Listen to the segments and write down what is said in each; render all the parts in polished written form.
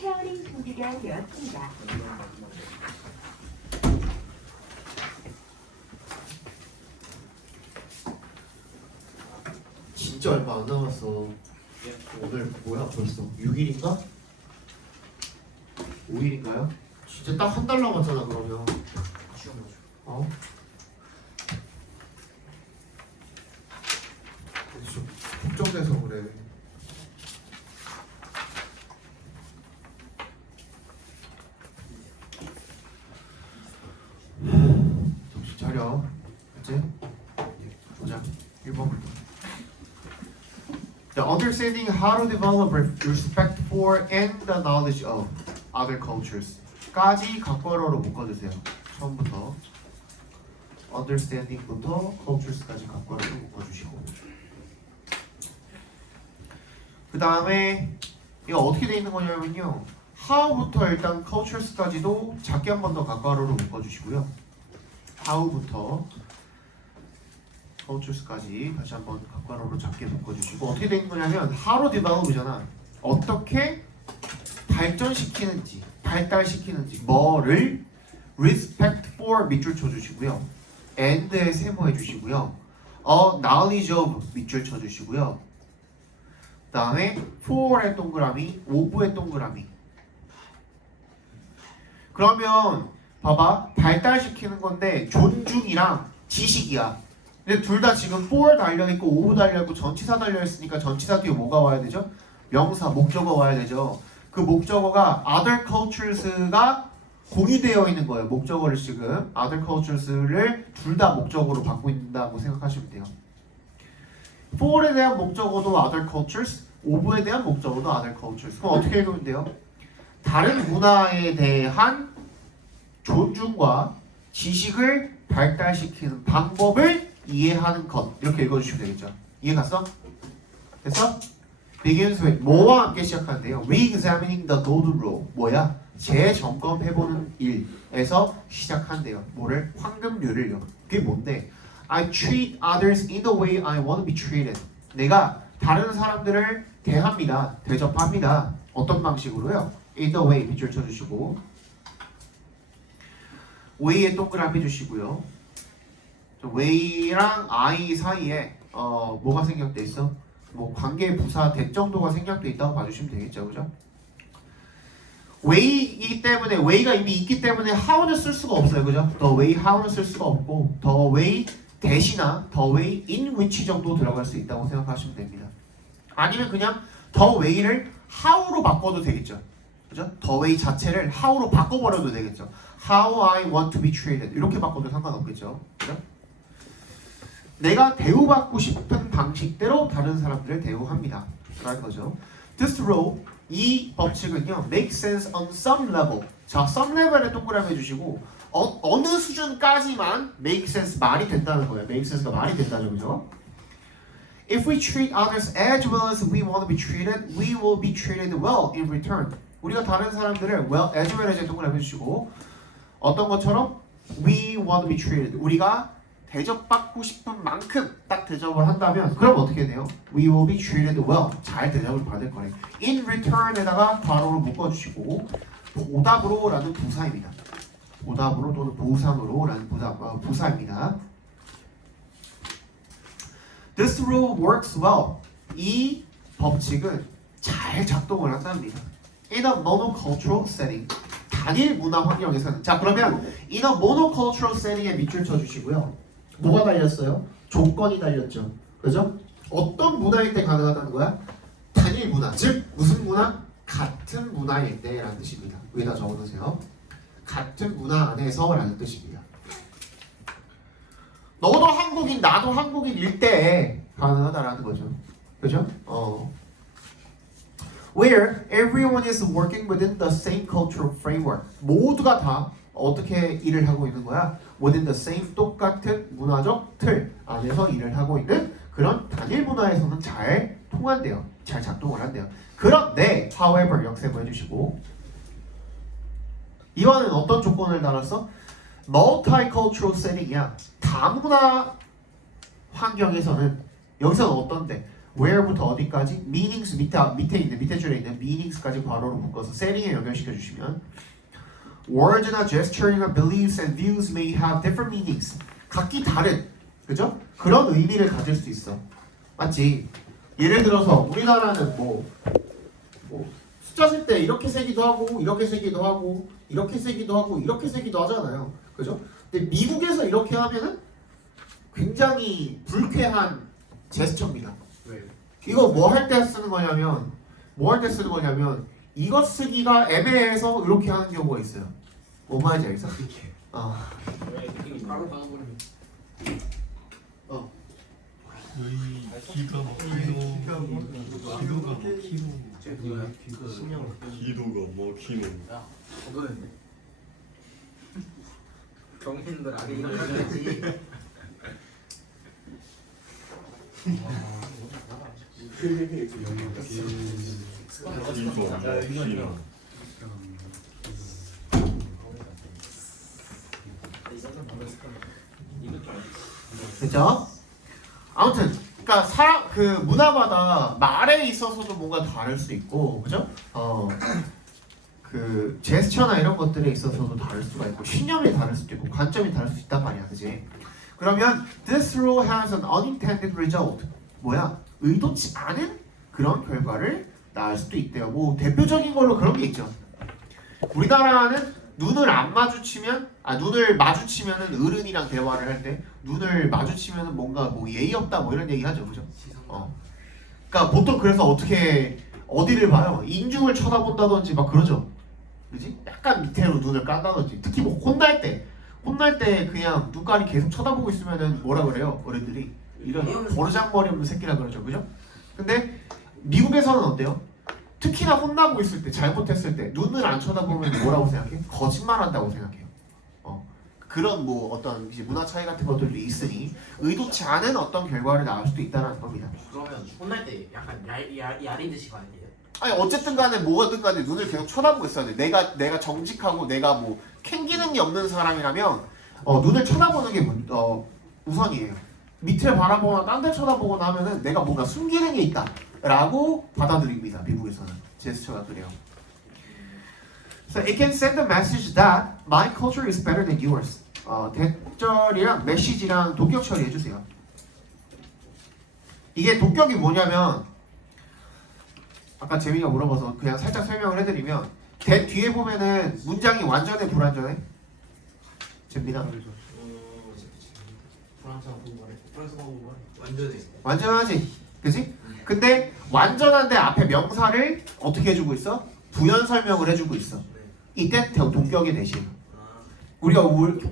페어링 준비가 되었습니다. 진짜 얼마 안 남았어. 오늘 뭐야 벌써 6일인가? 5일인가요? 진짜 딱 한 달 남았잖아 그러면. 어? 좀 걱정돼서 그래. 정신 차려. 알지? 보자. 1번부터. The understanding how to develop respect for and the knowledge of other cultures 까지 각괄어로 묶어주세요. 처음부터 understanding부터 cultures까지 각괄어로 묶어주시고 그 다음에 이거 어떻게 돼 있는 거냐면요, how부터 일단 cultures까지도 작게 한 번 더 각괄어로 묶어주시고요, how부터 cultures까지 다시 한번 각괄어로 작게 묶어주시고, 어떻게 된 거냐면 how로 develop이잖아. 어떻게 발전시키는지, 발달시키는지, 뭐를 respect for 밑줄 쳐주시고요, and에 세모해 주시고요, knowledge of 밑줄 쳐주시고요, 그 다음에 for의 동그라미, of의 동그라미. 그러면 봐봐, 발달시키는 건데 존중이랑 지식이야. 근데 둘 다 지금 for 달려있고 of 달려있고 전치사 달려있으니까 전치사 뒤에 뭐가 와야 되죠? 명사, 목적어 와야 되죠. 그 목적어가 other cultures가 공유되어 있는 거예요. 목적어를 지금 other cultures를 둘 다 목적어로 갖고 있다고 생각하시면 돼요. for에 대한 목적어도 other cultures, of에 대한 목적어도 other cultures. 그럼 어떻게 읽으면 돼요? 다른 문화에 대한 존중과 지식을 발달시키는 방법을 이해하는 것, 이렇게 읽어주시면 되겠죠. 이해 갔어? 됐어? begins with 뭐와 함께 시작하는데요. Re-examining the golden rule. 뭐야? 재점검해보는 일에서 시작한대요. 뭐를? 황금률을요. 그게 뭔데? I treat others in the way I want to be treated. 내가 다른 사람들을 대합니다. 대접합니다. 어떤 방식으로요? In the way 밑줄 쳐주시고, way에 동그라미 해주시고요. way랑 I 사이에 뭐가 생략돼 있어? 뭐 관계 부사 대정도가 생략돼 있다고 봐주시면 되겠죠, 그죠? way이기 때문에, way가 이미 있기 때문에 how는 쓸 수가 없어요, 그죠? the way, how는 쓸 수가 없고 the way 대신이나 the way in which 정도 들어갈 수 있다고 생각하시면 됩니다. 아니면 그냥 the way를 how로 바꿔도 되겠죠, 그죠? the way 자체를 how로 바꿔버려도 되겠죠. How I want to be treated 이렇게 바꿔도 상관없겠죠, 그죠? 내가 대우받고 싶은 방식대로 다른 사람들을 대우합니다 라는 거죠. This rule, 이 법칙은요, make sense on some level. 자, some level에 동그라미 해주시고, 어느 수준까지만 make sense 말이 된다는 거예요. make sense가 말이 된다죠, 그죠? If we treat others as well as we want to be treated, we will be treated well in return. 우리가 다른 사람들을 well, as well as 동그라미 해주시고, 어떤 것처럼 we want to be treated. 우리가 대접받고 싶은 만큼 딱 대접을 한다면 그럼 어떻게 돼요? We will be treated well. 잘 대접을 받을 거래. In return에다가 괄호로 묶어주시고, 보답으로 라는 부사입니다. 보답으로 또는 보상으로 라는 부사입니다. This rule works well. 이 법칙은 잘 작동을 한답니다. In a monocultural setting. 단일 문화 환경에서는. 자, 그러면 in a monocultural setting에 밑줄 쳐주시고요. 뭐가 달렸어요? 조건이 달렸죠. 그죠? 어떤 문화일 때 가능하다는 거야? 단일 문화. 즉 무슨 문화? 같은 문화일 때 라는 뜻입니다. 위에다 적어놓으세요. 같은 문화 안에서 라는 뜻입니다. 너도 한국인, 나도 한국인일 때 가능하다라는 거죠. 그죠? Where everyone is working within the same cultural framework. 모두가 다 어떻게 일을 하고 있는 거야? within the same, 똑같은 문화적 틀 안에서 일을 하고 있는 그런 단일 문화에서는 잘 통한대요. 잘 작동을 한대요. 그런데 however 역세모 해주시고, 이와는 어떤 조건을 달았어? multicultural setting이야. 다문화 환경에서는, 여기서는 어떤데? where부터 어디까지? meanings 밑에 줄에 있는 meanings까지 괄호로 묶어서 setting에 연결시켜 주시면 words나 gesture나 beliefs and views may have different meanings. 각기 다른, 그죠? 그런 의미를 가질 수 있어. 맞지? 예를 들어서 우리나라는 뭐 숫자 쓸 때 이렇게 세기도 하고 이렇게 세기도 하고 이렇게 세기도 하고 이렇게 세기도 하잖아요. 그죠? 근데 미국에서 이렇게 하면은 굉장히 불쾌한 제스처입니다. 왜? 이거 뭐 할 때 쓰는 거냐면 이거 쓰기가 애매해서 이렇게 하는 경우가 있어요. 뭐 말인지 알겠어? 왜 이거 바로 박아버리면 기가 막히노. 누구야? 그 신영. 기도가 막히노. 야, 그거였네. 경민들 아래 이런 거 해야지. 기도가 막히노. 그죠? 아무튼 그러니까 그 문화마다 말에 있어서도 뭔가 다를 수 있고, 그죠? 그 제스처나 이런 것들에 있어서도 다를 수가 있고, 신념이 다를 수도 있고, 관점이 다를 수 있단 말이야, 그지? 그러면 this rule has an unintended result. 뭐야? 의도치 않은 그런 결과를 낳을 수도 있대요. 뭐 대표적인 걸로 그런 게 있죠. 우리나라는 눈을 마주치면은 어른이랑 대화를 할 때 눈을 마주치면은 뭔가 뭐 예의 없다 뭐 이런 얘기 하죠, 그죠? 그러니까 보통 그래서 어디를 봐요? 인중을 쳐다본다든지 막 그러죠, 그지? 약간 밑으로 눈을 깐다든지, 특히 뭐 혼날 때 그냥 눈깔이 계속 쳐다보고 있으면은 뭐라 그래요, 어른들이? 이런 버르장머리 없는 새끼라 그러죠, 그죠? 근데 미국에서는 어때요? 특히나 혼나고 있을 때, 잘못했을 때 눈을 안 쳐다보면 뭐라고 생각해? 거짓말한다고 생각해요. 그런 뭐 어떤 이제 문화 차이 같은 것들도 있으니 의도치 않은 어떤 결과를 낳을 수도 있다는 겁니다. 그러면 혼날 때 약간 야리듯이 가야 돼요? 아니 어쨌든 간에 뭐든 간에 눈을 계속 쳐다보고 있어야 돼. 내가 정직하고 내가 뭐 캥기는 게 없는 사람이라면 눈을 쳐다보는 게 우선이에요. 밑을 바라보거나 딴 데 쳐다보거나 하면은 내가 뭔가 숨기는 게 있다 라고 받아들입니다. 미국에서는 제스처가 그래요. So it can send a message that my culture is better than yours. 대절이랑 메시지랑 동격 처리해 주세요. 이게 동격이 뭐냐면 아까 재민이가 물어봐서 그냥 살짝 설명을 해드리면 대 뒤에 보면은 문장이 완전해 불완전해? 재민아 완전하지, 그지? 근데 완전한데 앞에 명사를 어떻게 해주고 있어? 부연 설명을 해주고 있어. 이때 동격의 대신 우리가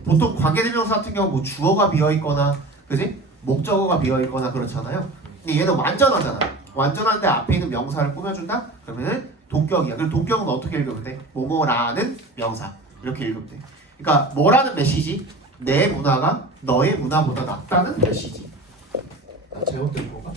보통 관계대명사 같은 경우 뭐 주어가 비어있거나, 그지? 목적어가 비어있거나 그렇잖아요. 근데 얘는 완전하잖아. 완전한데 앞에 있는 명사를 꾸며준다? 그러면은 동격이야. 그럼 동격은 어떻게 읽으면 돼? 뭐뭐라는 명사 이렇게 읽으면 돼. 그러니까 뭐라는 메시지? 내 문화가 너의 문화보다 낫다는 메시지. 나 잘못된 건가?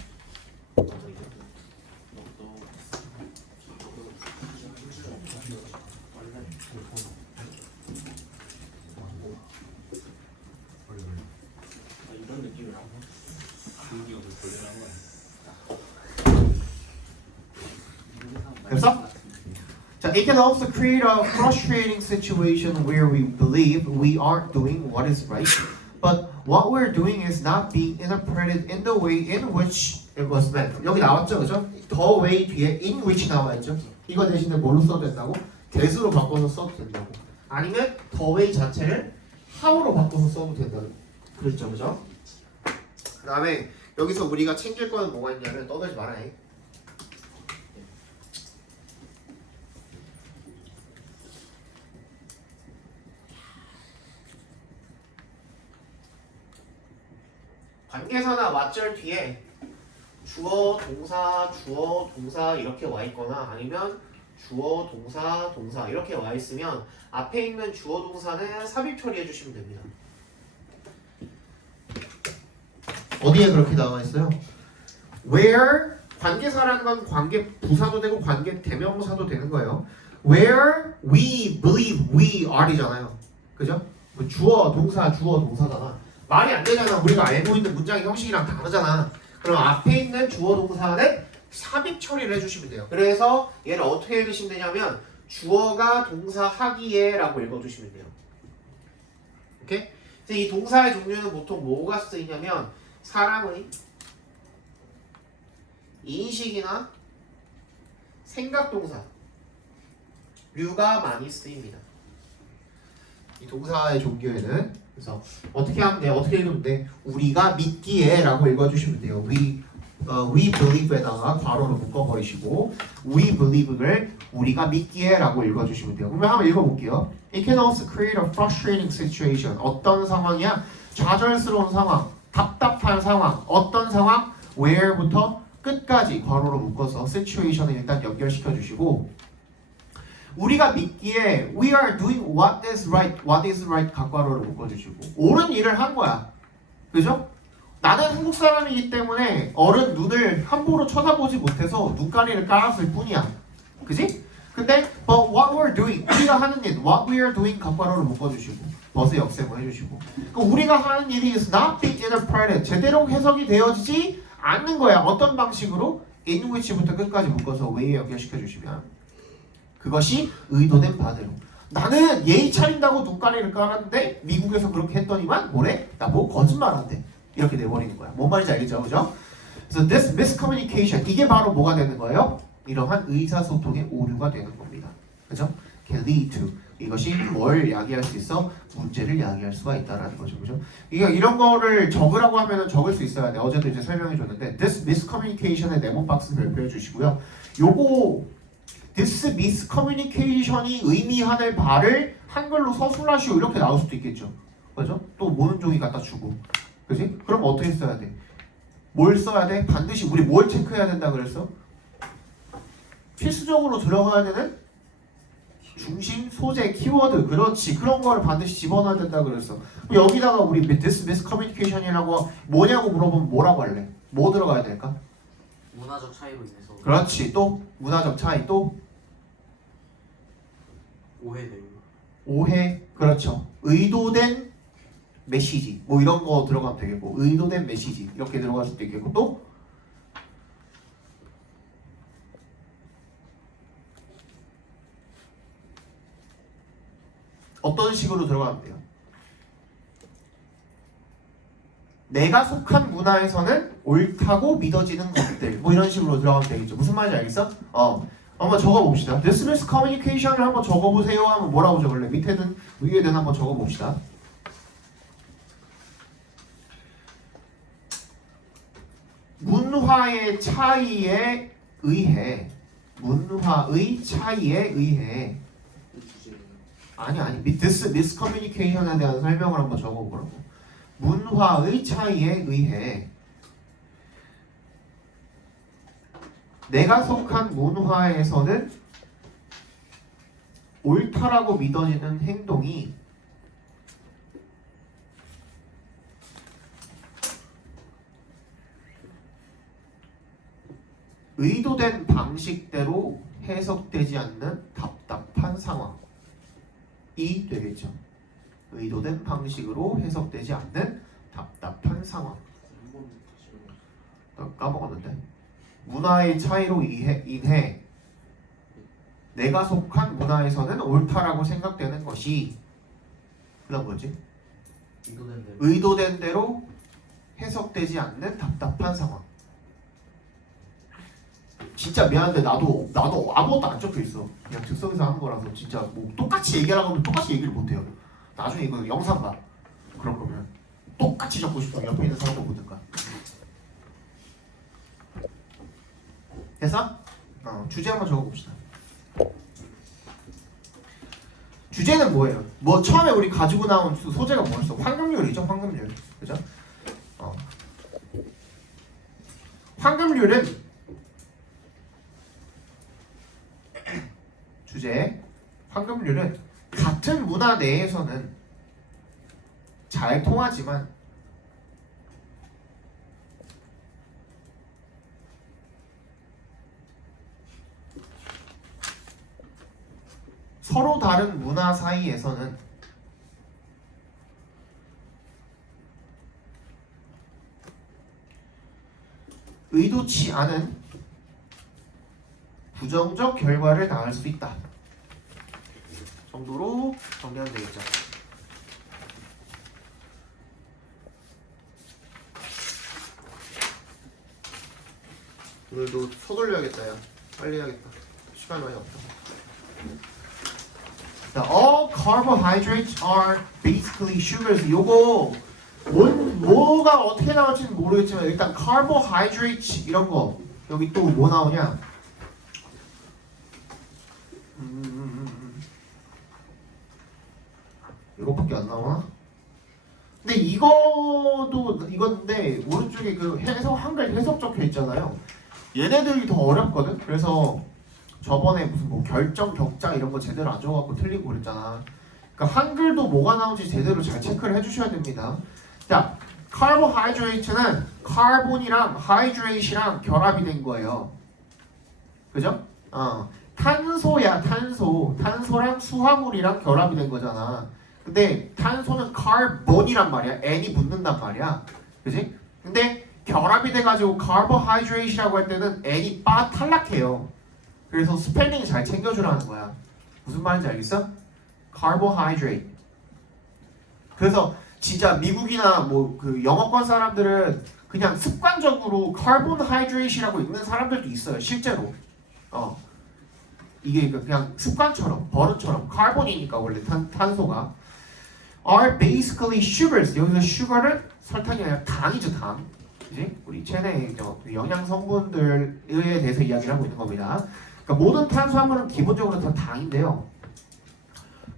이런 느낌이라고? 됐어? 자, it can also create a frustrating situation where we believe we aren't doing what is right, but what we're doing is not being interpreted in the way in which it was meant. 여기 나왔죠, 그죠? the way 뒤에 in which 나와있죠. 이거 대신에 뭘로 써도 된다고? that으로 바꿔서 써도 된다고. 아니면 the way 자체를 how로 바꿔서 써도 된다고. 그랬죠, 그죠? 그 다음에 여기서 우리가 챙길 거는 뭐가 있냐면 떠들지 말아야 해. 관계사나 왓절 뒤에 주어, 동사 이렇게 와 있거나 아니면 주어, 동사 이렇게 와 있으면 앞에 있는 주어, 동사는 삽입 처리해 주시면 됩니다. 어디에 그렇게 나와 있어요? Where 관계사라는 건 관계 부사도 되고 관계 대명사도 되는 거예요. Where we believe we are이잖아요. 그죠? 주어, 동사잖아. 말이 안 되잖아. 우리가 알고 있는 문장의 형식이랑 다르잖아. 그럼 앞에 있는 주어 동사는 삽입 처리를 해주시면 돼요. 그래서 얘를 어떻게 읽으시면 되냐면 주어가 동사 하기에 라고 읽어주시면 돼요. 오케이? 이제 이 동사의 종류는 보통 뭐가 쓰이냐면 사람의 인식이나 생각 동사 류가 많이 쓰입니다. 이 동사의 종류에는 그래서 어떻게 하면 돼? 어떻게 읽으면 돼? 우리가 믿기에 라고 읽어주시면 돼요. we believe에다가 괄호로 묶어버리시고 we believe를 우리가 믿기에 라고 읽어주시면 돼요. 그러면 한번 읽어볼게요. It can also create a frustrating situation. 어떤 상황이야? 좌절스러운 상황, 답답한 상황, 어떤 상황? where부터 끝까지 괄호로 묶어서 situation을 일단 연결시켜 주시고 우리가 믿기에 we are doing what is right 각괄호를 묶어주시고 옳은 일을 한 거야. 그죠? 나는 한국 사람이기 때문에 어른 눈을 함부로 쳐다보지 못해서 눈가리를 깔았을 뿐이야. 그지? 근데 but what we're doing 우리가 하는 일 what we are doing 각괄호를 묶어주시고 버스 역세모 해주시고 그러니까 우리가 하는 일이 is not being interpreted 제대로 해석이 되어지지 않는 거야. 어떤 방식으로? in which부터 끝까지 묶어서 way에 연결시켜 주시면 그것이 의도된 바대로 나는 예의 차린다고 눈가리를 깔았는데 미국에서 그렇게 했더니만 뭐래? 나보고 거짓말한대. 이렇게 내버리는 거야. 뭔 말인지 알겠죠? 그죠? 그래서 this miscommunication 이게 바로 뭐가 되는 거예요? 이러한 의사소통의 오류가 되는 겁니다. 그죠? can lead to 이것이 뭘 야기할 수 있어? 문제를 야기할 수가 있다라는 거죠. 그죠? 이런 거를 적으라고 하면은 적을 수 있어야 돼. 어제도 이제 설명해 줬는데 this miscommunication의 네모 박스 별표해 주시고요. 요거 this miscommunication이 의미하는 바를 한글로 서술하시오 이렇게 나올 수도 있겠죠. 그죠? 또 모는 종이 갖다 주고 그지? 그럼 어떻게 써야 돼? 뭘 써야 돼? 반드시 우리 뭘 체크해야 된다 그랬어? 필수적으로 들어가야 되는 중심, 소재, 키워드 그렇지 그런 거를 반드시 집어넣어야 된다 그랬어. 여기다가 우리 this miscommunication이라고 뭐냐고 물어보면 뭐라고 할래? 뭐 들어가야 될까? 문화적 차이로 인해서 그렇지 또 문화적 차이 또 오해되고 오해 그렇죠 의도된 메시지 뭐 이런 거 들어가면 되겠고 의도된 메시지 이렇게 들어갈 수도 있겠고 또 어떤 식으로 들어가면 돼요? 내가 속한 문화에서는 옳다고 믿어지는 것들 뭐 이런 식으로 들어가면 되겠죠. 무슨 말인지 알겠어? 한번 적어봅시다. This miscommunication을 한번 적어보세요 하면 뭐라고 적을래? 밑에든 위에든 한번 적어봅시다. 문화의 차이에 의해 문화의 차이에 의해 아니 this miscommunication에 대한 설명을 한번 적어보라고. 문화의 차이에 의해 내가 속한 문화에서는 옳다라고 믿어지는 행동이 의도된 방식대로 해석되지 않는 답답한 상황이 되겠죠. 의도된 방식으로 해석되지 않는 답답한 상황. 까먹었는데. 문화의 차이로 인해 내가 속한 문화에서는 옳다라고 생각되는 것이 그다음 뭐지? 의도된 대로 해석되지 않는 답답한 상황. 진짜 미안한데 나도 아무것도 안 적혀 있어. 그냥 즉석에서 하는 거라서 진짜 뭐 똑같이 얘기하라고 하면 똑같이 얘기를 못 해요. 나중에 이거 영상 봐. 그럴 거면 똑같이 적고 싶어. 옆에 있는 사람도 보든가. 됐어? 주제 한번 적어봅시다. 주제는 뭐예요? 뭐 처음에 우리 가지고 나온 소재가 뭐였어? 황금률이죠, 황금률. 그죠? 황금률은 주제 황금률은 같은 문화 내에서는 잘 통하지만 서로 다른 문화 사이에서는 의도치 않은 부정적 결과를 낳을 수 있다 정도로 정리하면 되겠죠. 오늘도 서둘러야겠다. 야 빨리 해야겠다. 시간이 많이 없다. All carbohydrates are basically sugars. 요거 뭐가 어떻게 나올지는 모르겠지만 일단 carbohydrates 이런 거 여기 또 뭐 나오냐? 이거밖에 안 나오나? 근데 이건데 오른쪽에 그 한글 해석 적혀 있잖아요. 얘네들이 더 어렵거든. 그래서 저번에 무슨 뭐 결정 격자 이런 거 제대로 안 적어갖고 틀리고 그랬잖아. 그러니까 한글도 뭐가 나오는지 제대로 잘 체크를 해주셔야 됩니다. 자, carbohydrate는 카본이랑 hydrate이랑 결합이 된 거예요. 그죠? 탄소야 탄소랑 수화물이랑 결합이 된 거잖아. 근데 탄소는 카본이란 말이야. N이 붙는단 말이야. 그지? 근데 결합이 돼가지고 carbohydrate이라고 할 때는 N이 탈락해요. 그래서 스펠링 잘 챙겨주라는 거야. 무슨 말인지 알겠어? carbohydrate. 그래서 진짜 미국이나 뭐 그 영어권 사람들은 그냥 습관적으로 carbohydrate이라고 읽는 사람들도 있어요. 실제로. 이게 그냥 습관처럼 버릇처럼 카본이니까 원래 탄소가 are basically sugars. 여기서 sugar는 설탕이 아니라 당이죠. 당. 그지? 우리 체내 영양 성분들에 대해서 이야기를 하고 있는 겁니다. 그러니까 모든 탄수화물은 기본적으로 다 당인데요.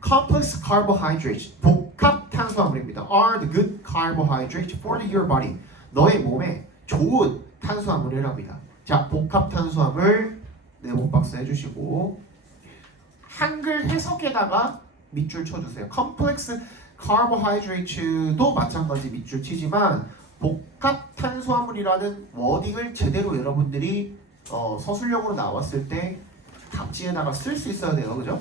Complex carbohydrates, 복합 탄수화물입니다. Are the good carbohydrates for your body. 너의 몸에 좋은 탄수화물이랍니다. 자, 복합 탄수화물 네모 박스 해주시고 한글 해석에다가 밑줄 쳐주세요. Complex carbohydrates도 마찬가지 밑줄 치지만 복합 탄수화물이라는 워딩을 제대로 여러분들이 서술형으로 나왔을 때 답지에다가 쓸 수 있어야 돼요. 그죠?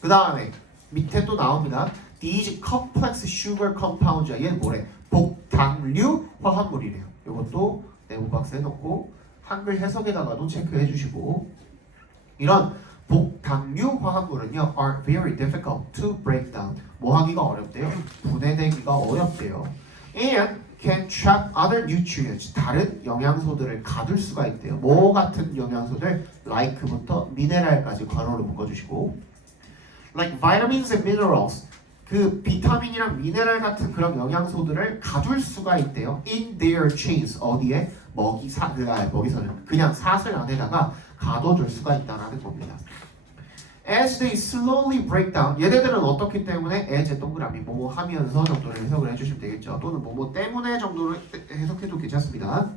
그 다음에 밑에 또 나옵니다. These complex sugar compounds. 얘는 뭐래? 복당류 화합물이래요. 이것도 네모 박스에 넣고 한글 해석에다가도 체크해 주시고 이런 복당류 화합물은요 are very difficult to break down. 뭐 하기가 어렵대요. 분해되기가 어렵대요. And can trap other nutrients. 다른 영양소들을 가둘 수가 있대요. 뭐 같은 영양소들? like부터 mineral까지 괄호로 묶어주시고 like vitamins and minerals. 그 비타민이랑 미네랄 같은 그런 영양소들을 가둘 수가 있대요. in their chains. 어디에? 먹이서는 그냥 사슬 안에다가 가둬줄 수가 있다는 겁니다. As they slowly break down. 얘네들은 어떻기 때문에 as 동그라미 뭐뭐 하면서 정도를 해석을 해주시면 되겠죠. 또는 뭐뭐 때문에 정도로 해석해도 괜찮습니다.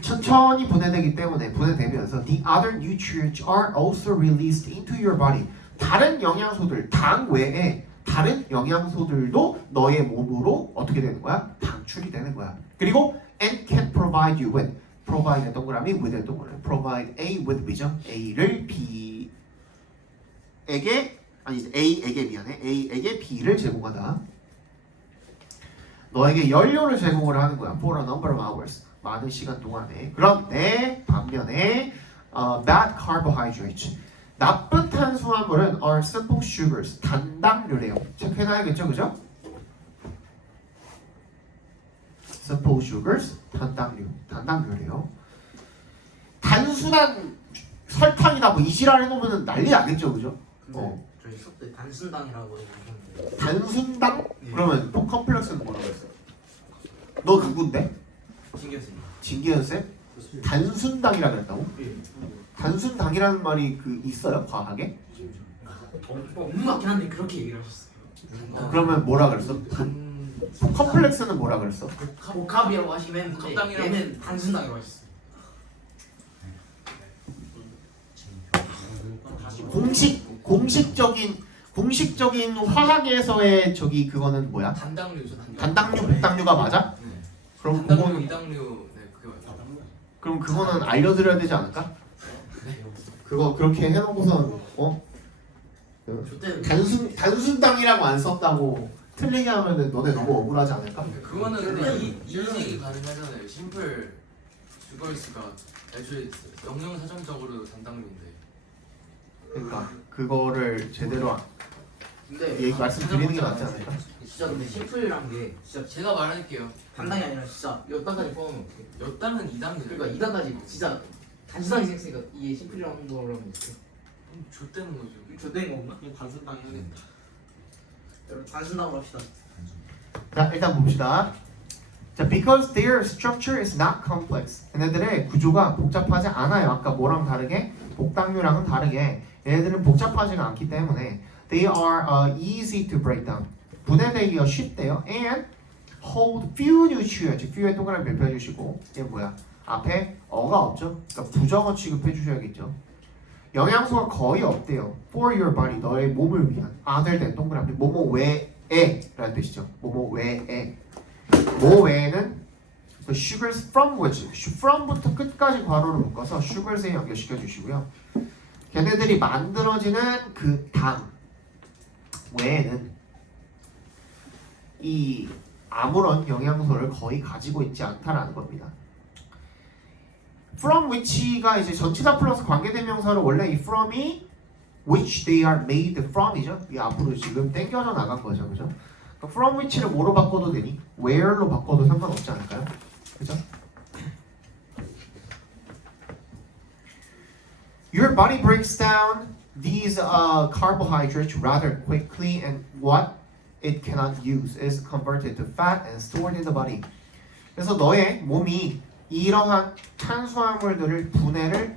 천천히 분해되기 때문에 분해되면서 the other nutrients are also released into your body. 다른 영양소들, 당 외에 다른 영양소들도 너의 몸으로 어떻게 되는 거야? 방출이 되는 거야. 그리고 and can provide you with. provide의 동그라미, with의 동그라미. provide A with B죠. A를 B에게 A에게 B를 제공하다. 너에게 연료를 제공을 하는 거야. for a number of hours. 많은 시간 동안에. 그런데 반면에 bad carbohydrates. 나쁜 탄수화물은 are simple sugars. 단당류래요. 체크해놔야겠죠, 그죠? simple sugars, 단당류래요. 단순한 설탕이나 뭐 이지랄 해놓으면 난리 나겠죠, 그죠? 저희 수업 때 단순당이라고 얘기하셨는데 단순당? 네. 그러면 컴플렉스는 뭐라고 했어? 너 누군데? 신기했습니다. 진기현 쌤? 단순당이라 그랬다고? 예. 단순당이라는 말이 있어요? 과학에? 없는 것 같긴 한데 그렇게 얘기를 하셨어요. 그러면 뭐라 그랬어? 컴플렉스는 뭐라 그랬어? 복합이라고 하시긴 했는데 복합당이라고 얘는 단순당이라고 하셨어요. 공식적인 화학에서의 그거는 뭐야? 단당류죠. 단당류, 복당류가 맞아? 네. 그럼 단당류, 그거는 이당류. 네, 그거 맞아요. 그럼 그거는 알려드려야 되지 않을까? 네. 그거 그렇게 해놓고선 단순당이라고 안 썼다고 틀리게 하면은 너네 너무 억울하지 않을까? 그거는 근데 이식이 가능하잖아요. 심플 주거일수가 애초에 영영사정적으로 담당인데. 그러니까 그거를 제대로 근데 얘기 말씀드리는 게 낫지 않을까? 진짜 근데 심플이란 게 진짜 제가 말할게요. 단당이 아니라 진짜 몇 단까지 포함하면 어떡해? 몇 단은 2단계. 그러니까 2단까지 진짜 단순하게 생각했으니까 이게 심플이라는 거라면 어떡해? 좆되는 거죠. 조된 거구나? 그냥 단순당 해야겠다. 여러분 단순당으로 합시다. 자 일단 봅시다. 자, because their structure is not complex. 얘네들의 구조가 복잡하지 않아요. 아까 뭐랑 다르게? 복당류랑은 다르게 얘네들은 복잡하지가 않기 때문에 they are easy to break down. 분해되기가 쉽대요. and hold few nutrients. few에 동그라미 몇 표 해주시고 이게 뭐야? 앞에 어가 없죠? 그러니까 부정어 취급해 주셔야겠죠. 영양소가 거의 없대요. for your body. 너의 몸을 위한 other than 동그라미 뭐뭐 외에 라는 뜻이죠. 뭐뭐 외에 뭐 외에는 the sugars from which from부터 끝까지 괄호를 묶어서 sugars에 연결시켜 주시고요. 걔네들이 만들어지는 그 당 외에는 이 아무런 영양소를 거의 가지고 있지 않다라는 겁니다. from which가 이제 전치사 플러스 관계대명사로 원래 이 from이 which they are made from이죠. 이 앞으로 지금 땡겨져 나간 거죠, 그죠? from which를 뭐로 바꿔도 되니 where로 바꿔도 상관없지 않을까요? 그죠? Your body breaks down these carbohydrates rather quickly, and what it cannot use is converted to fat and stored in the body. 그래서 너의 몸이 이러한 탄수화물들을 분해를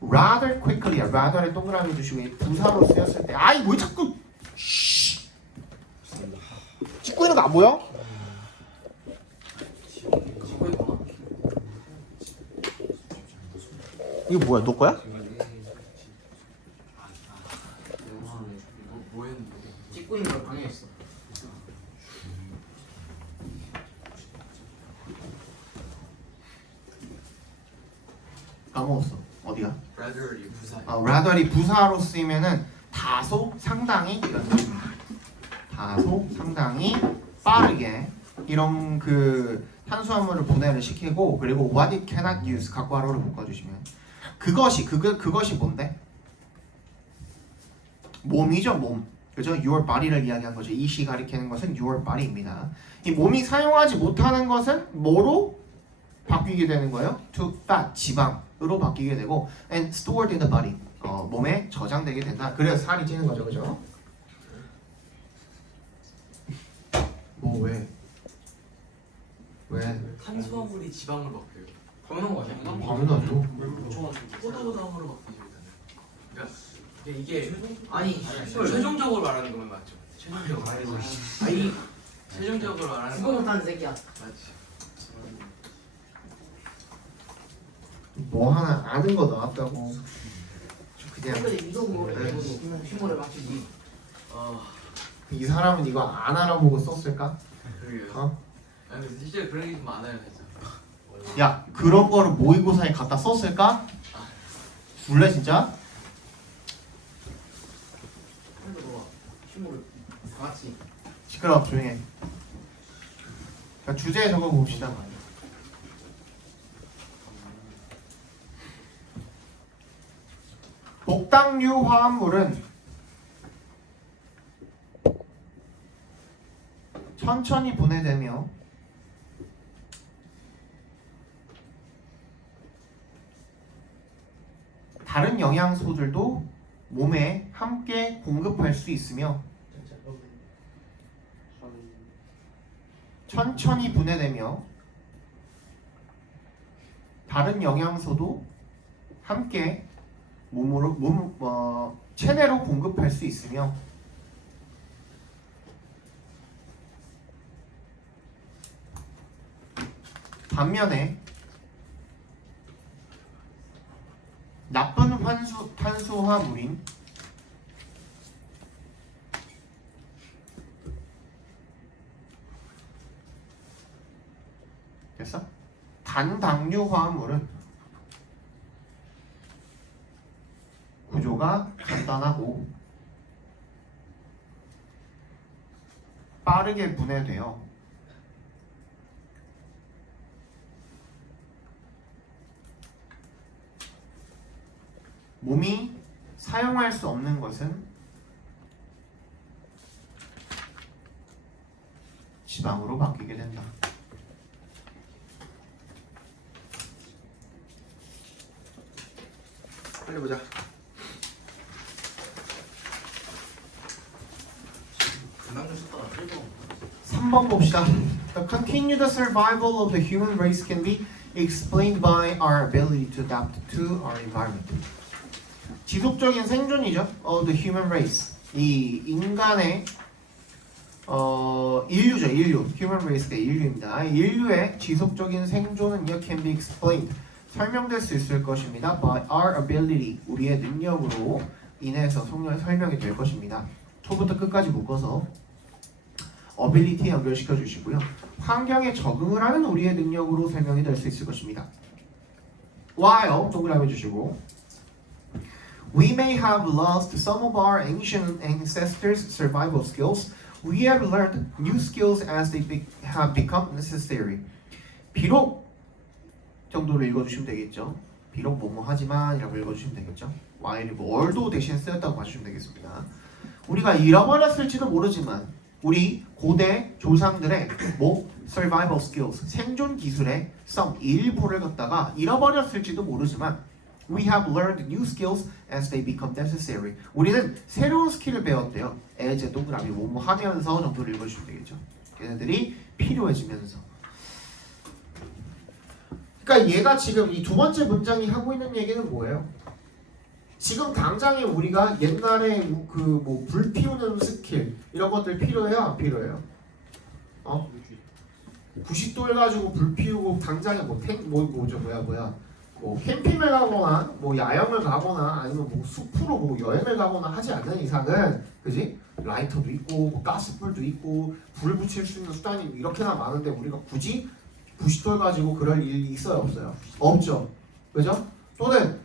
rather quickly, rather에 동그라미 주시고 부사로 쓰였을 때, 아이 왜 자꾸 찍고 있는 거 안 보여? 지구에 거나 이거 뭐야? 너 거야? 뭐 했는데? 찍고 있는 걸 방해했어. 까먹었어. 어디야? 브라더리 부사. rather이 부사로 쓰이면은 다소 상당히 이런 뜻입니다. 다소 상당히 빠르게 이런 그 탄수화물을 분해를 시키고 그리고 what it cannot use 각괄호를 묶어주시면 그것이 뭔데? 몸이죠 몸. 그죠? your body를 이야기한 거죠. 이 시 가리키는 것은 your body입니다. 이 몸이 사용하지 못하는 것은 뭐로 바뀌게 되는 거예요? to fat 지방으로 바뀌게 되고 and stored in the body 몸에 저장되게 된다. 그래서 살이 찌는 거죠, 그죠? 뭐 왜? 왜? 탄수화물이 지방으로 바뀌어요. 당연한 거 아니야? 당연하죠. 포도당으로 바뀌죠. 그러니까 이게 아니 최종적으로 말하는 것만 맞죠? 최종적으로. 아니 최종적으로 말하는 그거 거 못하는 새끼야. 맞지? 뭐 하나 아는 거 나왔다고 그냥 근데 이거 휴머를 맞추지. 이 사람은 이거 안 알아보고 썼을까? 그러게요. 어? 아니 근데 실제 그런 게 좀 많아요, 진짜. 야 그런 거를 모의고사에 갖다 썼을까? 줄래 진짜? 근데 너가 휴머를 다 같이. 시끄러워 조용해. 자, 주제에 적어 봅시다. 복당류 화합물은 천천히 분해되며 다른 영양소들도 몸에 함께 공급할 수 있으며 천천히 분해되며 다른 영양소도 함께 체내로 공급할 수 있으며 반면에 나쁜 탄수화물인 됐어? 단당류 화합물은 구조가 간단하고 빠르게 분해되어 몸이 사용할 수 없는 것은 지방으로 바뀌게 된다. 빨리 보자. 금방 좀 썼다가 틀고 3번 봅시다. The continued survival of the human race can be explained by our ability to adapt to our environment. 지속적인 생존이죠. of the human race. 이 인간의 인류죠. 인류. human race가 인류입니다. 인류의 지속적인 생존은요 can be explained. 설명될 수 있을 것입니다. by our ability. 우리의 능력으로 인해서 설명이 될 것입니다. 초부터 끝까지 묶어서 ability 연결시켜 주시고요. 환경에 적응을 하는 우리의 능력으로 설명이 될 수 있을 것입니다. while 동그라미 주시고 We may have lost some of our ancient ancestors' survival skills. We have learned new skills as they have become necessary. 비록 정도로 읽어주시면 되겠죠. 비록 뭐뭐 하지만 이라고 읽어주시면 되겠죠. while이 뭐도 대신 쓰였다고 봐주시면 되겠습니다. 우리가 잃어버렸을지도 모르지만 우리 고대 조상들의 survival skills, 생존 기술의 some 일부를 갖다가 잃어버렸을지도 모르지만 we have learned new skills as they become necessary. 우리는 새로운 스킬을 배웠대요. as 동그라미 뭐뭐 하면서 정도를 읽어주시면 되겠죠. 얘네들이 필요해지면서. 그러니까 얘가 지금 이 두 번째 문장이 하고 있는 얘기는 뭐예요? 지금 당장에 우리가 옛날에 그 뭐 불 피우는 스킬 이런 것들 필요해요? 안 필요해요? 90도를 가지고 불 피우고 당장에 뭐 캠핑을 가거나 뭐 야영을 가거나 아니면 뭐 숲으로 뭐 여행을 가거나 하지 않는 이상은 그지? 라이터도 있고 뭐 가스불도 있고 불을 붙일 수 있는 수단이 이렇게나 많은데 우리가 굳이 90도를 가지고 그럴 일이 있어요? 없어요? 없죠. 그죠? 또는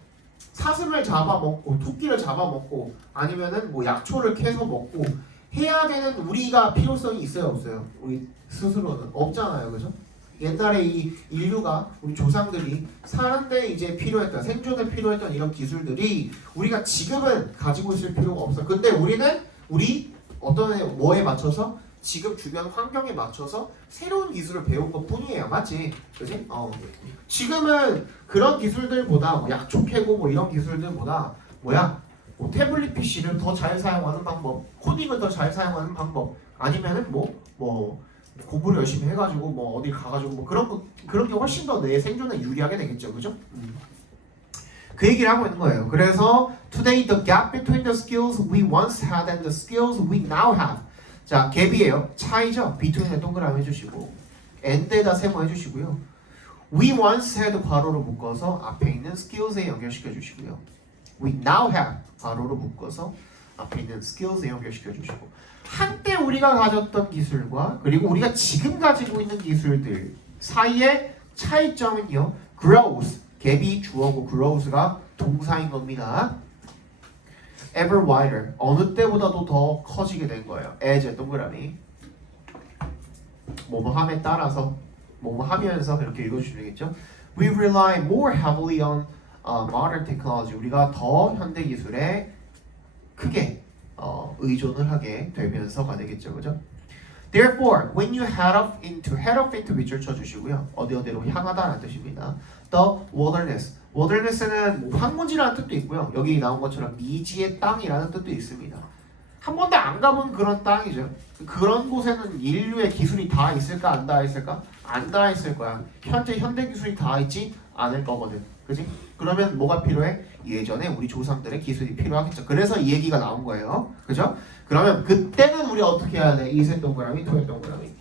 사슴을 잡아먹고 토끼를 잡아먹고 아니면은 뭐 약초를 캐서 먹고 해야 되는 우리가 필요성이 있어요? 없어요? 우리 스스로는 없잖아요. 그죠? 옛날에 이 인류가 우리 조상들이 사는데 이제 필요했던 생존에 필요했던 이런 기술들이 우리가 지금은 가지고 있을 필요가 없어. 근데 우리는 우리 어떤 뭐에 맞춰서 지금 주변 환경에 맞춰서 새로운 기술을 배운 것 뿐이에요. 맞지? 그지? 지금은 그런 기술들보다 뭐 약초 캐고 뭐 이런 기술들보다 뭐 태블릿 PC를 더 잘 사용하는 방법, 코딩을 더 잘 사용하는 방법, 아니면은 뭐 공부를 열심히 해가지고 뭐 어디 가가지고 뭐 그런 게 훨씬 더 내 생존에 유리하게 되겠죠, 그죠? 그 얘기를 하고 있는 거예요. 그래서 today the gap between the skills we once had and the skills we now have. 자, 갭이에요. 차이죠. between에 동그라미 해주시고 and에다 세모 해주시고요. We once had 괄호로 묶어서 앞에 있는 skills에 연결시켜 주시고요. We now have 괄호로 묶어서 앞에 있는 skills에 연결시켜 주시고 한때 우리가 가졌던 기술과 그리고 우리가 지금 가지고 있는 기술들 사이의 차이점은요. grows, 갭이 주어고 grows가 동사인 겁니다. ever wider, 어느 때보다도 더 커지게 된 거예요. as 동그라미 뭐뭐 함에 따라서 뭐뭐 하면서 이렇게 읽어주시면 되겠죠. We rely more heavily on modern technology. 우리가 더 현대 기술에 크게 의존을 하게 되면서가 되겠죠, 그죠? Therefore, when you head off into 밑줄 쳐주시고요. 어디로 향하다라는 뜻입니다. The wilderness. wilderness는 뭐 황무지라는 뜻도 있고요. 여기 나온 것처럼 미지의 땅이라는 뜻도 있습니다. 한 번도 안 가본 그런 땅이죠. 그런 곳에는 인류의 기술이 다 있을까 안 다 있을까? 안 다 있을 거야. 현재 현대 기술이 다 있지 않을 거거든. 그지? 그러면 뭐가 필요해? 예전에 우리 조상들의 기술이 필요하겠죠. 그래서 이 얘기가 나온 거예요. 그죠? 그러면 그때는 우리 어떻게 해야 돼? 이세 동그라미, 토의 동그라미.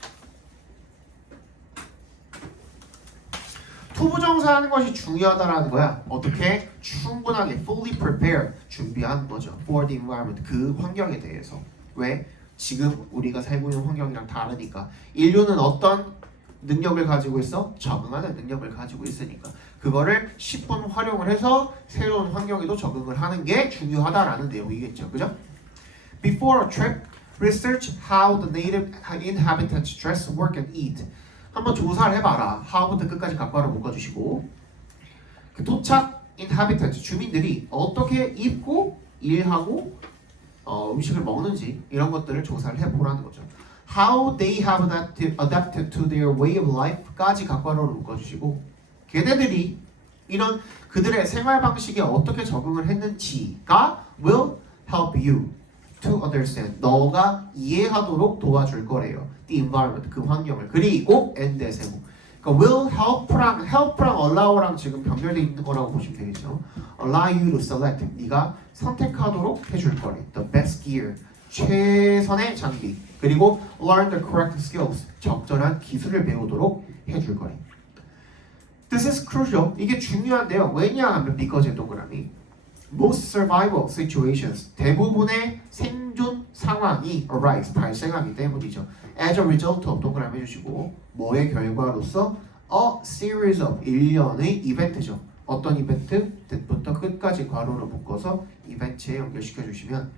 투부정사하는 것이 중요하다라는 거야. 어떻게? 충분하게 fully prepare 준비하는 거죠. for the environment 그 환경에 대해서. 왜? 지금 우리가 살고 있는 환경이랑 다르니까. 인류는 어떤 능력을 가지고 있어? 적응하는 능력을 가지고 있으니까. 그거를 10분 활용을 해서 새로운 환경에도 적응을 하는 게 중요하다라는 내용이겠죠. 그죠? Before a trip, research how the native inhabitants dress, work, and eat. 한번 조사를 해봐라. how부터 끝까지 각과로 묶어주시고 그 도착 inhabitants 주민들이 어떻게 입고 일하고 음식을 먹는지 이런 것들을 조사를 해보라는 거죠. How they have adapted to their way of life까지 각관어로 묶어주시고 걔네들이 이런 그들의 생활 방식에 어떻게 적응을 했는지가 will help you to understand 너가 이해하도록 도와줄 거래요. The environment 그 환경을 그리고 and 대세모 그러니까 will help랑 allow랑 지금 연결되어 있는 거라고 보시면 되겠죠. Allow you to select 네가 선택하도록 해줄 거래. The best gear 최선의 장비 그리고 learn the correct skills 적절한 기술을 배우도록 해줄 거래. This is crucial. 이게 중요한데요. 왜냐하면 because 동그라미 most survival situations 대부분의 생존 상황이 arise 발생하기 때문이죠. As a result of 동그라미 해주시고 뭐의 결과로서 a series of 일련의 이벤트죠. 어떤 이벤트? 뜻부터 끝까지 괄호로 묶어서 이벤트에 연결시켜 주시면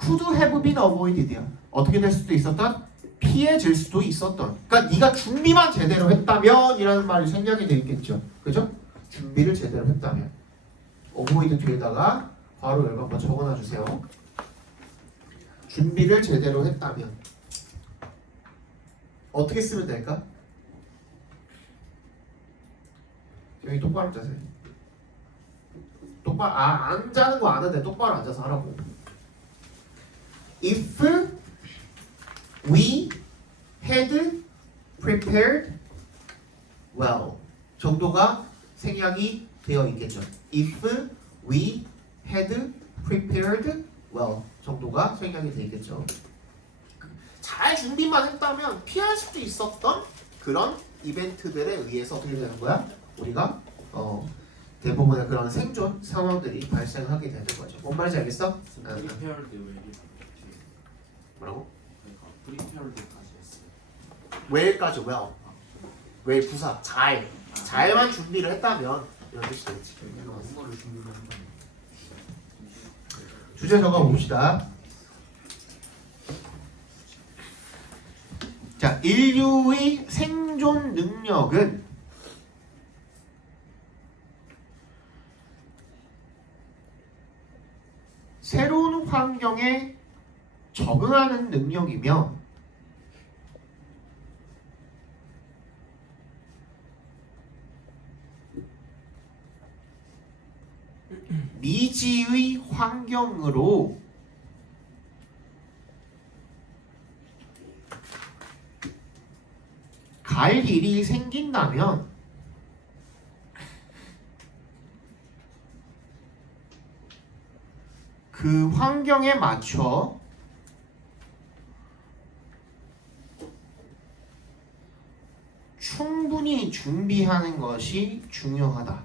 could have been avoided야. 어떻게 될 수도 있었던? 피해질 수도 있었던. 그러니까 네가 준비만 제대로 했다면 이라는 말이 생략이 돼 있겠죠. 그죠? 준비를 제대로 했다면. avoid 뒤에다가 괄호 열고 한번 적어놔 주세요. 준비를 제대로 했다면 어떻게 쓰면 될까? 여기 똑바로 앉아세요. 똑바로 앉아는 거 아는데 똑바로 앉아서 하라고. If we had prepared well 정도가 생략이 되어 있겠죠. If we had prepared well 정도가 생략이 되어 있겠죠. 잘 준비만 했다면 피할 수도 있었던 그런 이벤트들에 의해서 어떻게 되는 거야? 우리가 대부분의 그런 생존 상황들이 발생하게 되는 거죠. 뭔 말인지 알겠어? 프리페어드 왜 뭐라고? 프리페어드까지 했어요. where까지 well. where 부사 잘만 준비를 했다면 이런 뜻이 되겠지. 업무를 준비한다. 주제 적어 봅시다. 자, 인류의 생존 능력은 새로운 환경에 적응하는 능력이며 미지의 환경으로 갈 일이 생긴다면 그 환경에 맞춰 충분히 준비하는 것이 중요하다.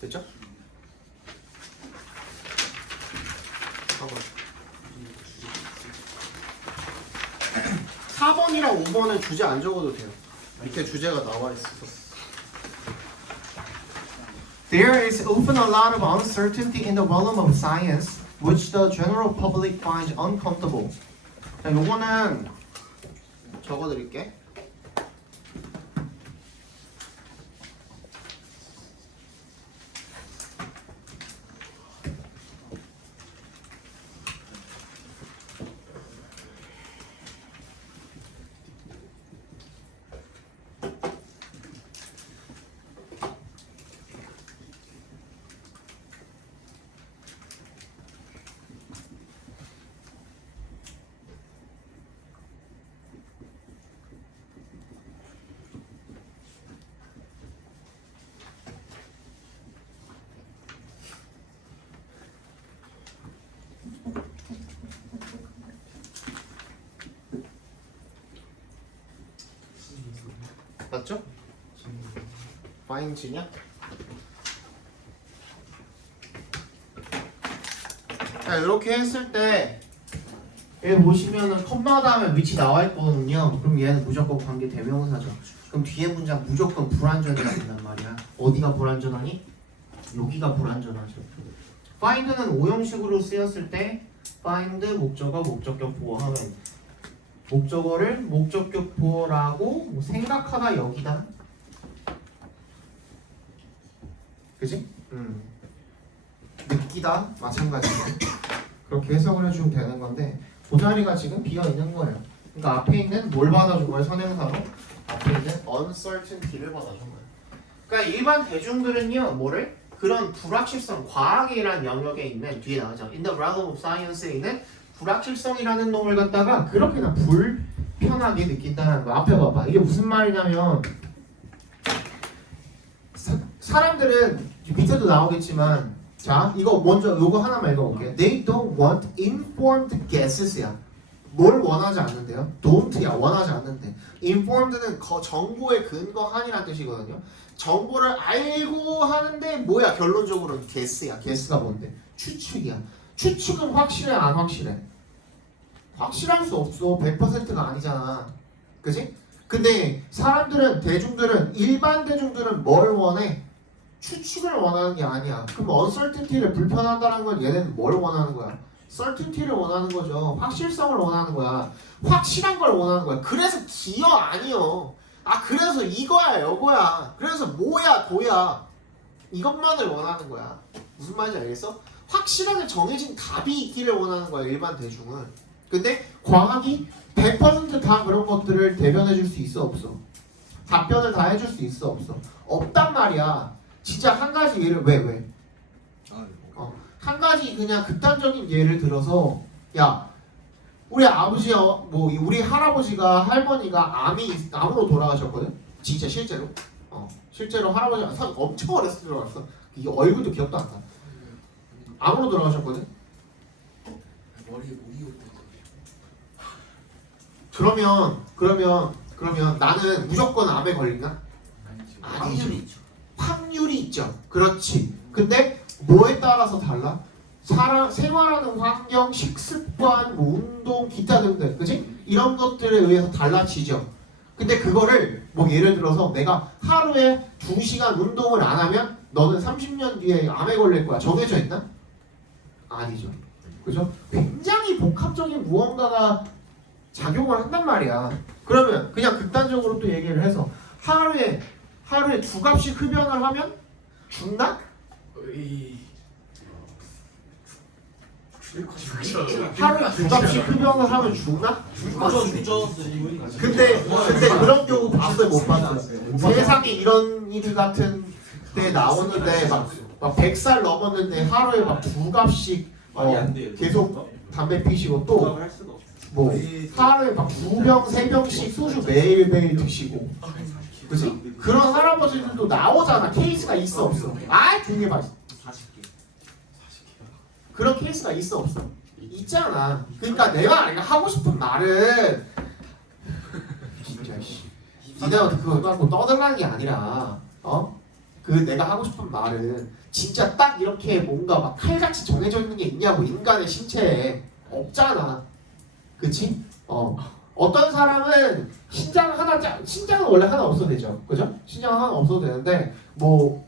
됐죠? 4번이랑 5번은 주제 안 적어도 돼요. 밑에 주제가 나와 있어. There is often a lot of uncertainty in the realm of science, which the general public finds uncomfortable. 자, 요거는 적어드릴게. 맞죠? find 진이야? 자, 이렇게 했을 때 여기 보시면은 컴마 다음에 위치 나와 있거든요. 그럼 얘는 무조건 관계 대명사죠. 그럼 뒤에 문장 무조건 불완전해야 된단 말이야. 어디가 불완전하니? 여기가 불완전하죠. find는 오형식으로 쓰였을 때 find 목적어 목적격 보호하면 목적어를 목적격 보어라고 뭐 생각하다 여기다. 그지? 느끼다 마찬가지로 그렇게 해석을 해주면 되는 건데 그 자리가 지금 비어 있는 거예요. 그러니까 앞에 있는 뭘 받아준 거예요? 선행사로 앞에 있는 uncertainty를 받아준 거예요. 그러니까 일반 대중들은요, 뭐를 그런 불확실성, 과학이라는 영역에 있는 뒤에 나오죠. In the realm of science에 있는 불확실성이라는 놈을 갖다가 그렇게나 불편하게 느낀다는 거. 앞에 봐봐. 이게 무슨 말이냐면 사람들은 밑에도 나오겠지만 자 이거 먼저 요거 하나만 읽어볼게요. They don't want informed guesses야. 뭘 원하지 않는데요? don't야. 원하지 않는데. informed는 정보에 근거한이라는 뜻이거든요. 정보를 알고 하는데 뭐야? 결론적으로는 guess야. guess가 뭔데? 추측이야. 추측은 확실해 안 확실해? 확실할 수 없어. 100%가 아니잖아. 그지? 근데 사람들은 대중들은 일반 대중들은 뭘 원해? 추측을 원하는 게 아니야. 그럼 uncertainty를 불편하다는 건 얘네는 뭘 원하는 거야? certainty를 원하는 거죠. 확실성을 원하는 거야. 확실한 걸 원하는 거야. 그래서 기여 아니요. 아 그래서 이거야 여거야. 그래서 뭐야 도야. 이것만을 원하는 거야. 무슨 말인지 알겠어? 확실하게 정해진 답이 있기를 원하는 거야 일반 대중은. 근데 과학이 100% 다 그런 것들을 대변해 줄 수 있어 없어? 답변을 다 해줄 수 있어 없어? 없단 말이야. 진짜 한 가지 예를 왜? 한 가지 그냥 극단적인 예를 들어서 야 우리 아버지 뭐 우리 할아버지가 할머니가 암으로 돌아가셨거든. 진짜 실제로 실제로 할아버지가 엄청 어렸을 때 돌아갔어. 이게 얼굴도 기억도 안 나. 암으로 돌아가셨거든. 머리에 모기 올 때. 그러면 나는 무조건 암에 걸린다? 아니죠. 확률이 있죠. 그렇지. 근데 뭐에 따라서 달라? 생활하는 환경, 식습관, 뭐 운동, 기타 등등, 그치? 이런 것들에 의해서 달라지죠. 근데 그거를 뭐 예를 들어서 내가 하루에 2시간 운동을 안 하면 너는 30년 뒤에 암에 걸릴 거야. 정해져 있나? 아니죠. 그죠? 굉장히 복합적인 무언가가 작용을 한단 말이야. 그러면 그냥 극단적으로 또 얘기를 해서 하루에 2값씩 흡연을 하면 죽나? 하루에 2값씩 흡연을 하면 죽나? 근데 그런 경우 봤어요 못 봤어요? 세상에 이런 일 같은 데 나오는데 막 100살 넘었는데 하루에 막 2값씩 계속 담배 피시고 또 뭐 하루에 막 2병, 3병씩 소주 매일매일 드시고 그치? 그런 할아버지들도 나오잖아. 케이스가 있어 없어? 아 조용히 봐. 그런 케이스가 있어 없어? 있잖아. 그러니까 내가 하고 싶은 말은 진짜 씨 니네가 그거 갖고 떠들라는 게 아니라 그 내가 하고 싶은 말은 진짜 딱 이렇게 뭔가 막 칼같이 정해져 있는 게 있냐고. 인간의 신체에 없잖아. 그치? 어떤 사람은 신장은 원래 하나 없어도 되죠. 그죠? 신장은 하나 없어도 되는데 뭐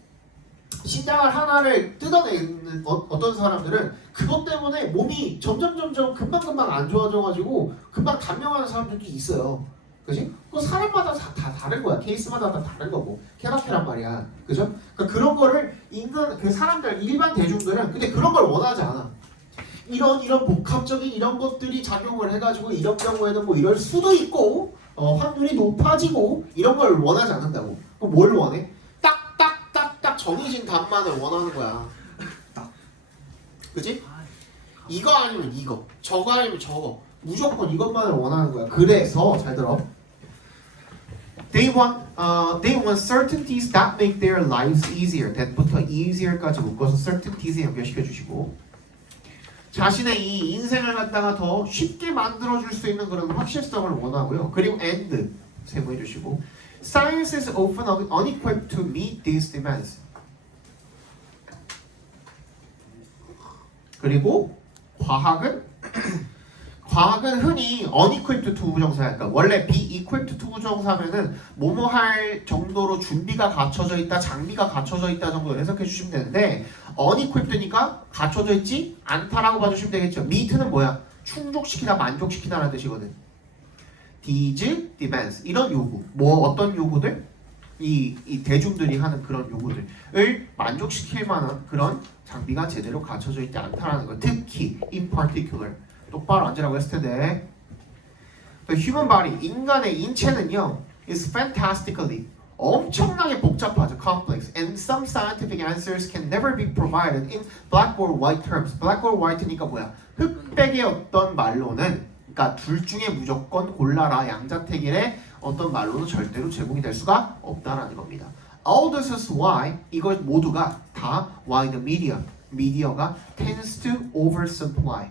신장을 하나를 뜯어내는 어떤 사람들은 그것 때문에 몸이 점점 금방 안 좋아져가지고 금방 단명하는 사람들도 있어요. 그지? 그 사람마다 다 다른 거야. 케이스마다 다 다른 거고. 케바케란 말이야. 그죠? 그러니까 그런 거를 그 사람들 일반 대중들은 근데 그런 걸 원하지 않아. 이런 복합적인 이런 것들이 작용을 해가지고 이런 경우에는 뭐 이럴 수도 있고 확률이 높아지고 이런 걸 원하지 않는다고. 그럼 뭘 원해? 딱 정해진 답만을 원하는 거야. 그치? 이거 아니면 이거, 저거 아니면 저거. 무조건 이것만을 원하는 거야. 그래서 잘 들어. They want certainties that make their lives easier. that부터 easier까지 묶어서 certainties에 연결시켜 주시고. 자신의 이 인생을 갖다가 더 쉽게 만들어줄 수 있는 그런 확실성을 원하고요. 그리고 and 세모해 주시고 Science is often unequipped to meet these demands. 그리고 과학은 흔히 unequipped to 부정사야. 그러니까 원래 be equipped to 부정사면은 뭐뭐 할 정도로 준비가 갖춰져 있다, 장비가 갖춰져 있다 정도 해석해 주시면 되는데 unequipped니까 갖춰져 있지 않다라고 봐주시면 되겠죠. meet는 뭐야? 충족시키다, 만족시키다라는 뜻이거든. these demands 이런 요구 뭐 어떤 요구들? 이 대중들이 하는 그런 요구들을 만족시킬 만한 그런 장비가 제대로 갖춰져 있지 않다라는 거. 특히 in particular 똑바로 앉으라고 했을 텐데 the human body 인간의 인체는요 is fantastically 엄청나게 복잡하죠. complex and some scientific answers can never be provided in black or white terms. black or white니까 뭐야? 흑백의 어떤 말로는 그러니까 둘 중에 무조건 골라라 양자택일의 어떤 말로는 절대로 제공이 될 수가 없다라는 겁니다. All this is why 이걸 모두가 다 why the media가 tends to oversimplify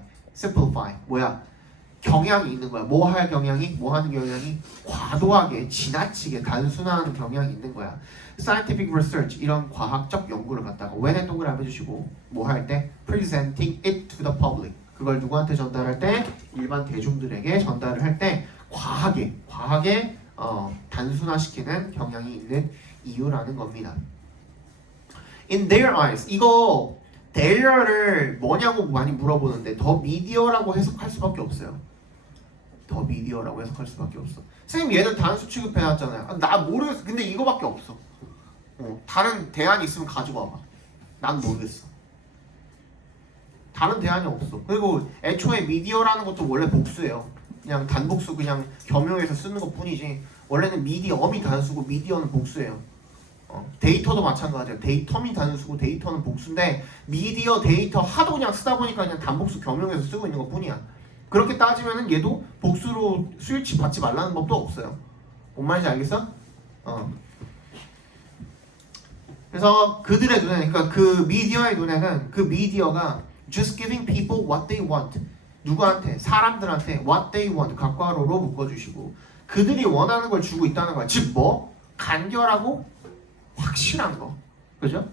뭐야? 경향이 있는 거야. 뭐 할 경향이? 뭐 하는 경향이? 과도하게 지나치게 단순화하는 경향이 있는 거야. Scientific research 이런 과학적 연구를 갖다가 when에 동그라미 해주시고 뭐 할 때 presenting it to the public 그걸 누구한테 전달할 때 일반 대중들에게 전달을 할 때 과하게 단순화시키는 경향이 있는 이유라는 겁니다. In their eyes 이거 their를 뭐냐고 많이 물어보는데 더 미디어라고 해석할 수밖에 없어요. 더 미디어라고 해석할 수밖에 없어. 선생님 얘는 단수 취급해놨잖아요. 나 모르겠어. 근데 이거밖에 없어. 다른 대안이 있으면 가지고 와봐. 난 모르겠어. 다른 대안이 없어. 그리고 애초에 미디어라는 것도 원래 복수예요. 그냥 단복수 그냥 겸용해서 쓰는 것 뿐이지 원래는 어미 단수고 미디어는 복수예요. 데이터도 마찬가지예요. 데이터미 단수고 데이터는 복수인데 미디어 데이터 하도 그냥 쓰다 보니까 그냥 단복수 겸용해서 쓰고 있는 것 뿐이야. 그렇게 따지면은 얘도 복수로 스위치 받지 말라는 법도 없어요. 뭔 말인지 알겠어? 그래서 그들의 눈에는 그러니까 그 미디어의 눈에는 그 미디어가 just giving people what they want 누구한테? 사람들한테 what they want 각과로로 묶어주시고 그들이 원하는 걸 주고 있다는 거야. 즉 뭐? 간결하고 확실한 거. 그죠?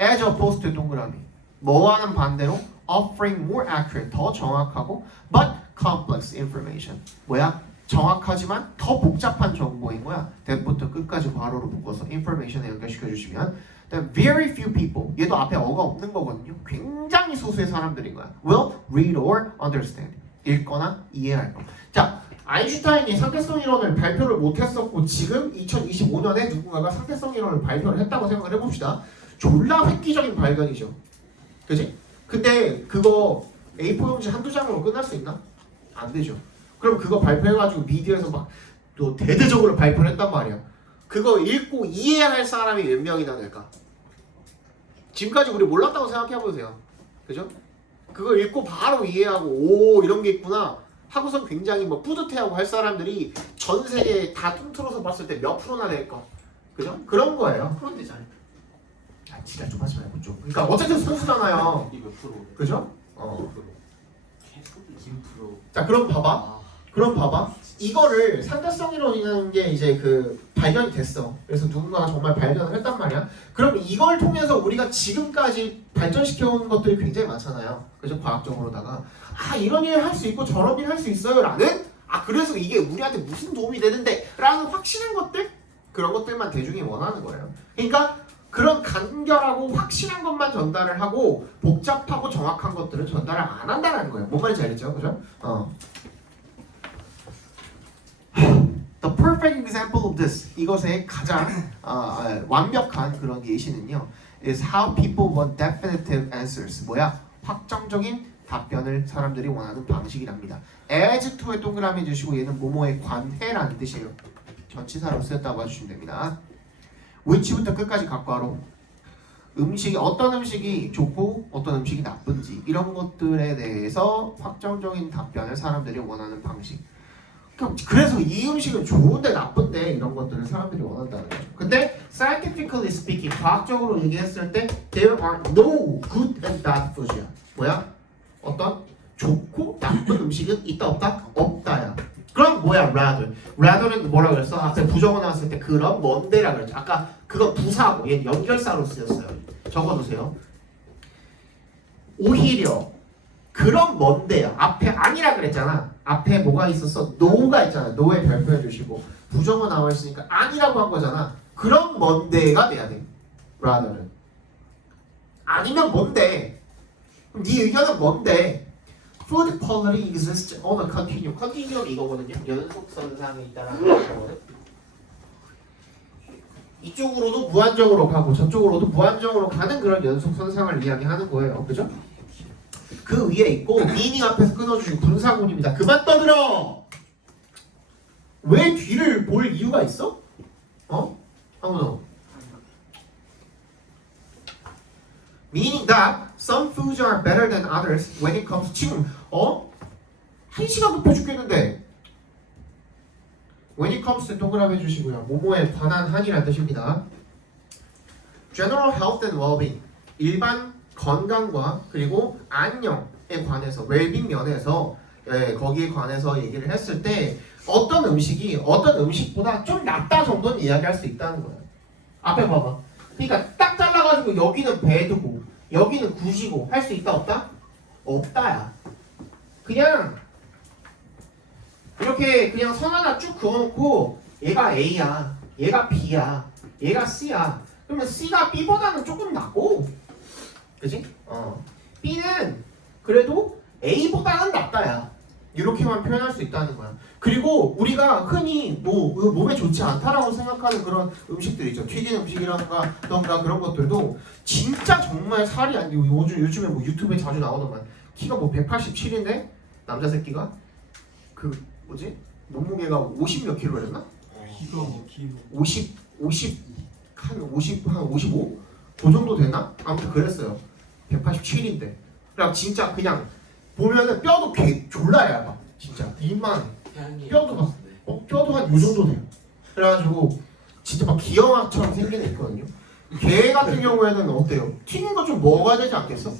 as opposed to 동그라미 뭐와는 반대로 offering more accurate 더 정확하고 but complex information 뭐야? 정확하지만 더 복잡한 정보인 거야. that부터 끝까지 괄호로 묶어서 information에 연결시켜 주시면 then very few people 얘도 앞에 어가 없는 거거든요. 굉장히 소수의 사람들인 거야. will read or understand 읽거나 이해할 거. 자, 아인슈타인이 상대성 이론을 발표를 못했었고 지금 2025년에 누군가가 상대성 이론을 발표를 했다고 생각을 해봅시다. 졸라 획기적인 발견이죠. 그지? 근데 그거 A4 용지 한두 장으로 끝날 수 있나? 안 되죠. 그럼 그거 발표해가지고 미디어에서 막 또 대대적으로 발표를 했단 말이야. 그거 읽고 이해할 사람이 몇 명이나 될까? 지금까지 우리 몰랐다고 생각해보세요. 그죠? 그거 읽고 바로 이해하고 오 이런 게 있구나 하고선 굉장히 뭐 뿌듯해하고 할 사람들이 전 세계에 다 뚱틀어서 봤을 때 몇 프로나 될까? 그죠? 그런 거예요. 그런 데잖아요. 아 진짜 좀 하지 말고 좀. 그러니까 어쨌든 소수잖아요. 이거 프로. 그죠? 김프로. 자 그럼 봐봐. 이거를 상대성 이론이라는 게 이제 그 발견이 됐어. 그래서 누군가가 정말 발견을 했단 말이야. 그럼 이걸 통해서 우리가 지금까지 발전시켜온 것들이 굉장히 많잖아요. 그죠? 과학적으로다가 아 이런 일 할 수 있고 저런 일 할 수 있어요 라는 아 그래서 이게 우리한테 무슨 도움이 되는데 라는 확신한 것들 그런 것들만 대중이 원하는 거예요. 그러니까 그런 간결하고 확실한 것만 전달을 하고 복잡하고 정확한 것들은 전달을 안 한다는 거예요. 뭔 말인지 알겠죠? 그죠? The perfect example of this 이것의 가장 완벽한 그런 예시는요 is how people want definitive answers 뭐야? 확정적인 답변을 사람들이 원하는 방식이랍니다. as to에 동그라미 주시고 얘는 뭐뭐에 관해라는 뜻이에요. 전치사로 쓰였다고 봐주시면 됩니다. which부터 끝까지 각과로 음식이 어떤 음식이 좋고 어떤 음식이 나쁜지 이런 것들에 대해서 확정적인 답변을 사람들이 원하는 방식. 그래서 이 음식은 좋은데 나쁜데 이런 것들을 사람들이 원한다는 거죠. 근데 scientifically speaking 과학적으로 얘기했을 때 there are no good and bad foods야. 뭐야? 어떤 좋고 나쁜 음식은 있다 없다? 없다야. 그럼 뭐야 rather는 뭐라 그랬어? 앞에 부정어 나왔을 때 그럼 뭔데라 그랬죠. 아까 그건 부사고 얘는 연결사로 쓰였어요. 적어두세요. 오히려 그럼 뭔데요? 앞에 아니라 그랬잖아. 앞에 뭐가 있었어? no가 있잖아. no에 발표해 주시고 부정어 나와 있으니까 아니라고 한 거잖아. 그럼 뭔데가 돼야 돼. rather는 아니면 뭔데? 그럼 네 의견은 뭔데? food quality exists on a continuum. continuum 이거거든요. 연속선상에 있다라는 거거든. 이쪽으로도 무한정으로 가고 저쪽으로도 무한정으로 가는 그런 연속선상을 이야기하는 거예요. 그죠? 그 위에 있고 meaning 앞에서 끊어주시고 분사구문입니다. 그만 떠들어! 왜 뒤를 볼 이유가 있어? 어? 아무도. Meaning that some foods are better than others when it comes to 지금 한 시간 급해 죽겠는데 when it comes to 동그라미 해주시고요. 모모에 관한 한이라는 뜻입니다. General health and well-being 일반 건강과 그리고 안녕에 관해서 웰빙 면에서 거기에 관해서 얘기를 했을 때 어떤 음식이 어떤 음식보다 좀 낫다 정도는 이야기할 수 있다는 거예요. 앞에 봐봐. 그러니까 딱 잘라가지고 여기는 배드고 여기는 굿이고 할 수 있다 없다? 없다야. 그냥 이렇게 그냥 선 하나 쭉 그어놓고 얘가 A야, 얘가 B야, 얘가 C야. 그러면 C가 B보다는 조금 낫고, 그지? B는 그래도 A보다는 낫다야. 이렇게만 표현할 수 있다는 거야. 그리고 우리가 흔히 몸에 좋지 않다라고 생각하는 그런 음식들 있죠. 튀긴 음식이라던가 그런 것들도 진짜 정말 살이 안 되고 요즘에 뭐 유튜브에 자주 나오더만 키가 뭐 187인데 남자 새끼가 그 뭐지? 몸무게가 50 몇 킬로였나? 기가 막히고 50 한 55? 그 정도 되나? 아무튼 그랬어요. 187인데. 그냥 진짜 그냥 보면은 뼈도 졸라 얇아. 진짜 입만 뼈도 막 뼈도 한 요 정도 돼요. 그래가지고 진짜 막 기형아처럼 생긴 애 있거든요. 걔 같은 경우에는 어때요? 튀긴 거 좀 먹어야 되지 않겠어?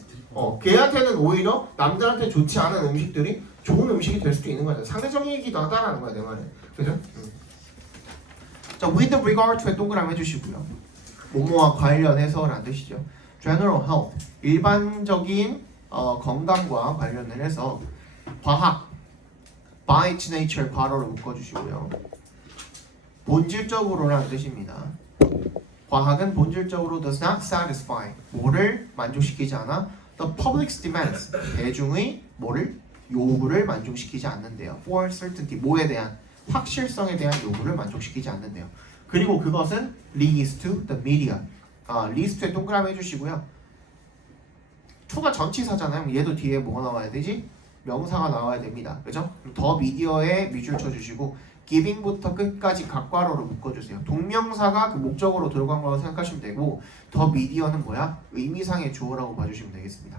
걔한테는 오히려 남들한테 좋지 않은 음식들이 좋은 음식이 될 수도 있는 거죠. 상대적이기도 하다라는 거야 내 말에. 그죠? 자, with regard to에 동그라미 해주시고요. 뭐뭐와 관련해서라는 뜻이죠. General health 일반적인 건강과 관련을 해서 과학 by its nature 괄호를 묶어주시고요. 본질적으로라는 뜻입니다. 과학은 본질적으로 does not satisfy 뭐를 만족시키지 않아 the public's demands 대중의 뭐를 요구를 만족시키지 않는데요. for certainty 뭐에 대한 확실성에 대한 요구를 만족시키지 않는데요. 그리고 그것은 leads to the media leads to에 동그라미 해주시고요. to가 전치사잖아요. 얘도 뒤에 뭐가 나와야 되지? 명사가 나와야 됩니다. 그죠? 더 미디어에 밑줄 쳐주시고 giving부터 끝까지 각괄호로 묶어주세요. 동명사가 그 목적으로 들어간 거라고 생각하시면 되고 더 미디어는 뭐야? 의미상의 주어라고 봐주시면 되겠습니다.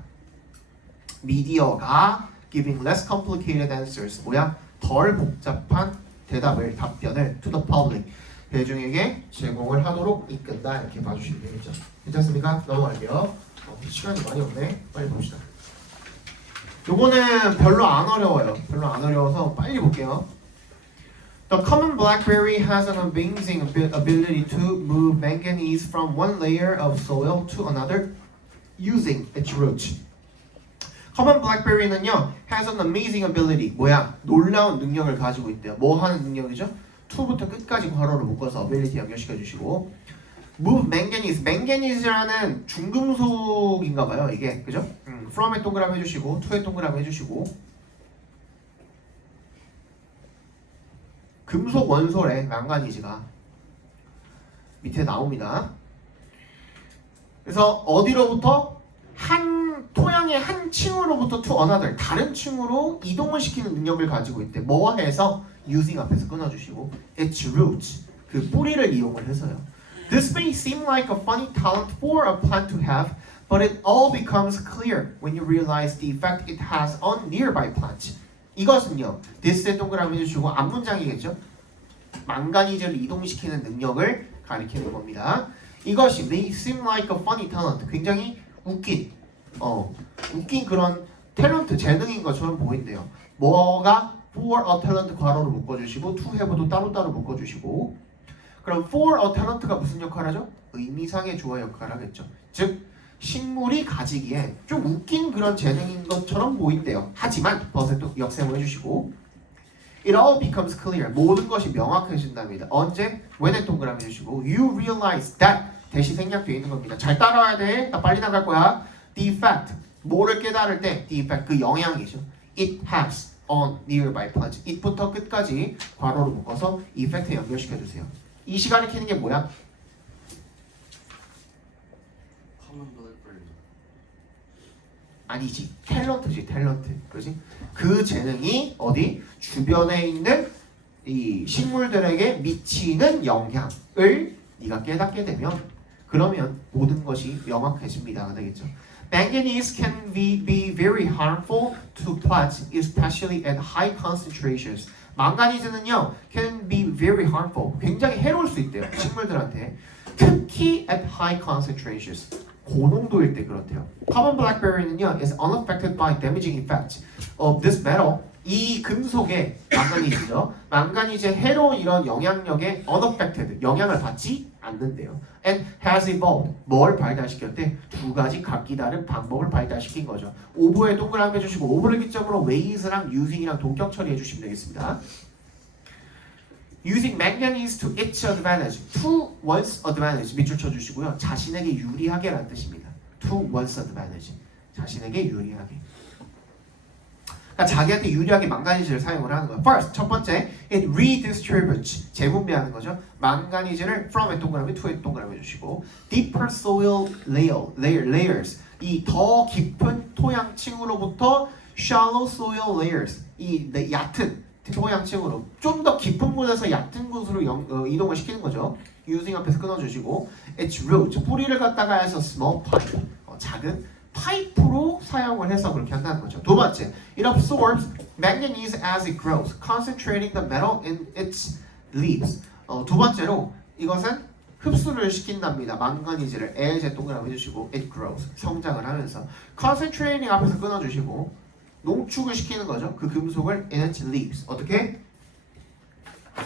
미디어가 giving less complicated answers 뭐야? 덜 복잡한 대답을 답변을 to the public 대중에게 제공을 하도록 이끈다 이렇게 봐주시면 되겠죠. 괜찮습니까? 넘어갈게요. 시간이 많이 없네. 빨리 봅시다. 요거는 별로 안 어려워요. 별로 안 어려워서 빨리 볼게요. The common blackberry has an amazing ability to move manganese from one layer of soil to another using its roots. common blackberry는요 has an amazing ability 뭐야? 놀라운 능력을 가지고 있대요. 뭐 하는 능력이죠? to부터 끝까지 괄호를 묶어서 ability 연결시켜 주시고 move manganese, manganese라는 중금속인가봐요 이게 그죠? from에 동그라미 해주시고 to에 동그라미 해주시고 금속 원소래 망가니즈가 밑에 나옵니다. 그래서 어디로부터 토양의 한 층으로부터 to another 다른 층으로 이동을 시키는 능력을 가지고 있대. 뭐 해서 using 앞에서 끊어주시고 its roots 그 뿌리를 이용을 해서요. This may seem like a funny talent for a plant to have, but it all becomes clear when you realize the effect it has on nearby plants. 이것은요. this에 동그라미 해주시고 앞문장이겠죠. 망가니즈를 이동시키는 능력을 가리키는 겁니다. 이것이 may seem like a funny talent 굉장히 웃긴 그런 탤런트 재능인 것처럼 보인대요. 뭐가 for a talent 괄호로 묶어주시고 to have도 따로따로 묶어주시고 그럼 for a talent가 무슨 역할을 하죠? 의미상의 주어 역할을 하겠죠. 즉 식물이 가지기에 좀 웃긴 그런 재능인 것처럼 보인대요. 하지만 버섯도 역셈을 해주시고 It all becomes clear. 모든 것이 명확해진답니다. 언제? when에 동그라미 해주시고 You realize that 대시 생략되어 있는 겁니다. 잘 따라와야 돼. 나 빨리 나갈 거야. The effect. 뭐를 깨달을 때 The effect. 그 영향이죠. it has on nearby plants. it부터 끝까지 괄호로 묶어서 effect 연결시켜주세요. 이 시간에 키는 게 뭐야? 커먼 블랙베리. 아니지. 탤런트지. 탤런트. 그렇지? 그 재능이 어디? 주변에 있는 이 식물들에게 미치는 영향을 네가 깨닫게 되면 그러면 모든 것이 명확해집니다. 되겠죠? Manganese can be very harmful to plants, especially at high concentrations. 망가니즈는요, can be very harmful. 굉장히 해로울 수 있대요. 식물들한테. 특히 at high concentrations. 고농도일 때 그렇대요. Common blackberry는요, is unaffected by damaging effects of this metal. 이 금속의 망가니즈죠. 망가니즈의 해로운 이런 영향력에 unaffected, 영향을 받지 않는데요. And has evolved. 뭘 발달시켰대? 두 가지 각기 다른 방법을 발달시킨 거죠. 오브에 동그라미 해주시고 오브를 기점으로 ways랑 using이랑 동격 처리해 주시면 되겠습니다. Using manganese to its advantage. To one's advantage. 밑줄 쳐주시고요. 자신에게 유리하게라는 뜻입니다. To one's advantage. 자신에게 유리하게. 그러니까 자기한테 유리하게 망가니즈를 사용을 하는 거예요. First, 첫 번째, it redistributes. 재분배하는 거죠. 망가니즈를 from의 동그라미, to의 동그라미 해주시고 deeper soil layers. 이 더 깊은 토양층으로부터 shallow soil layers. 이 얕은 토양층으로 좀 더 깊은 곳에서 얕은 곳으로 이동을 시키는 거죠. using 앞에서 끊어주시고 its root. 뿌리를 갖다가 해서 small pipe. 작은 파이프로 사용을 해서 그렇게 한다는 거죠. 두 번째, it absorbs manganese as it grows, concentrating the metal in its leaves. 두 번째로 이것은 흡수를 시킨답니다. 망가니즈를 as에 동그라미 해주시고 it grows, 성장을 하면서 concentrating 앞에서 끊어주시고 농축을 시키는 거죠. 그 금속을 in its leaves. 어떻게?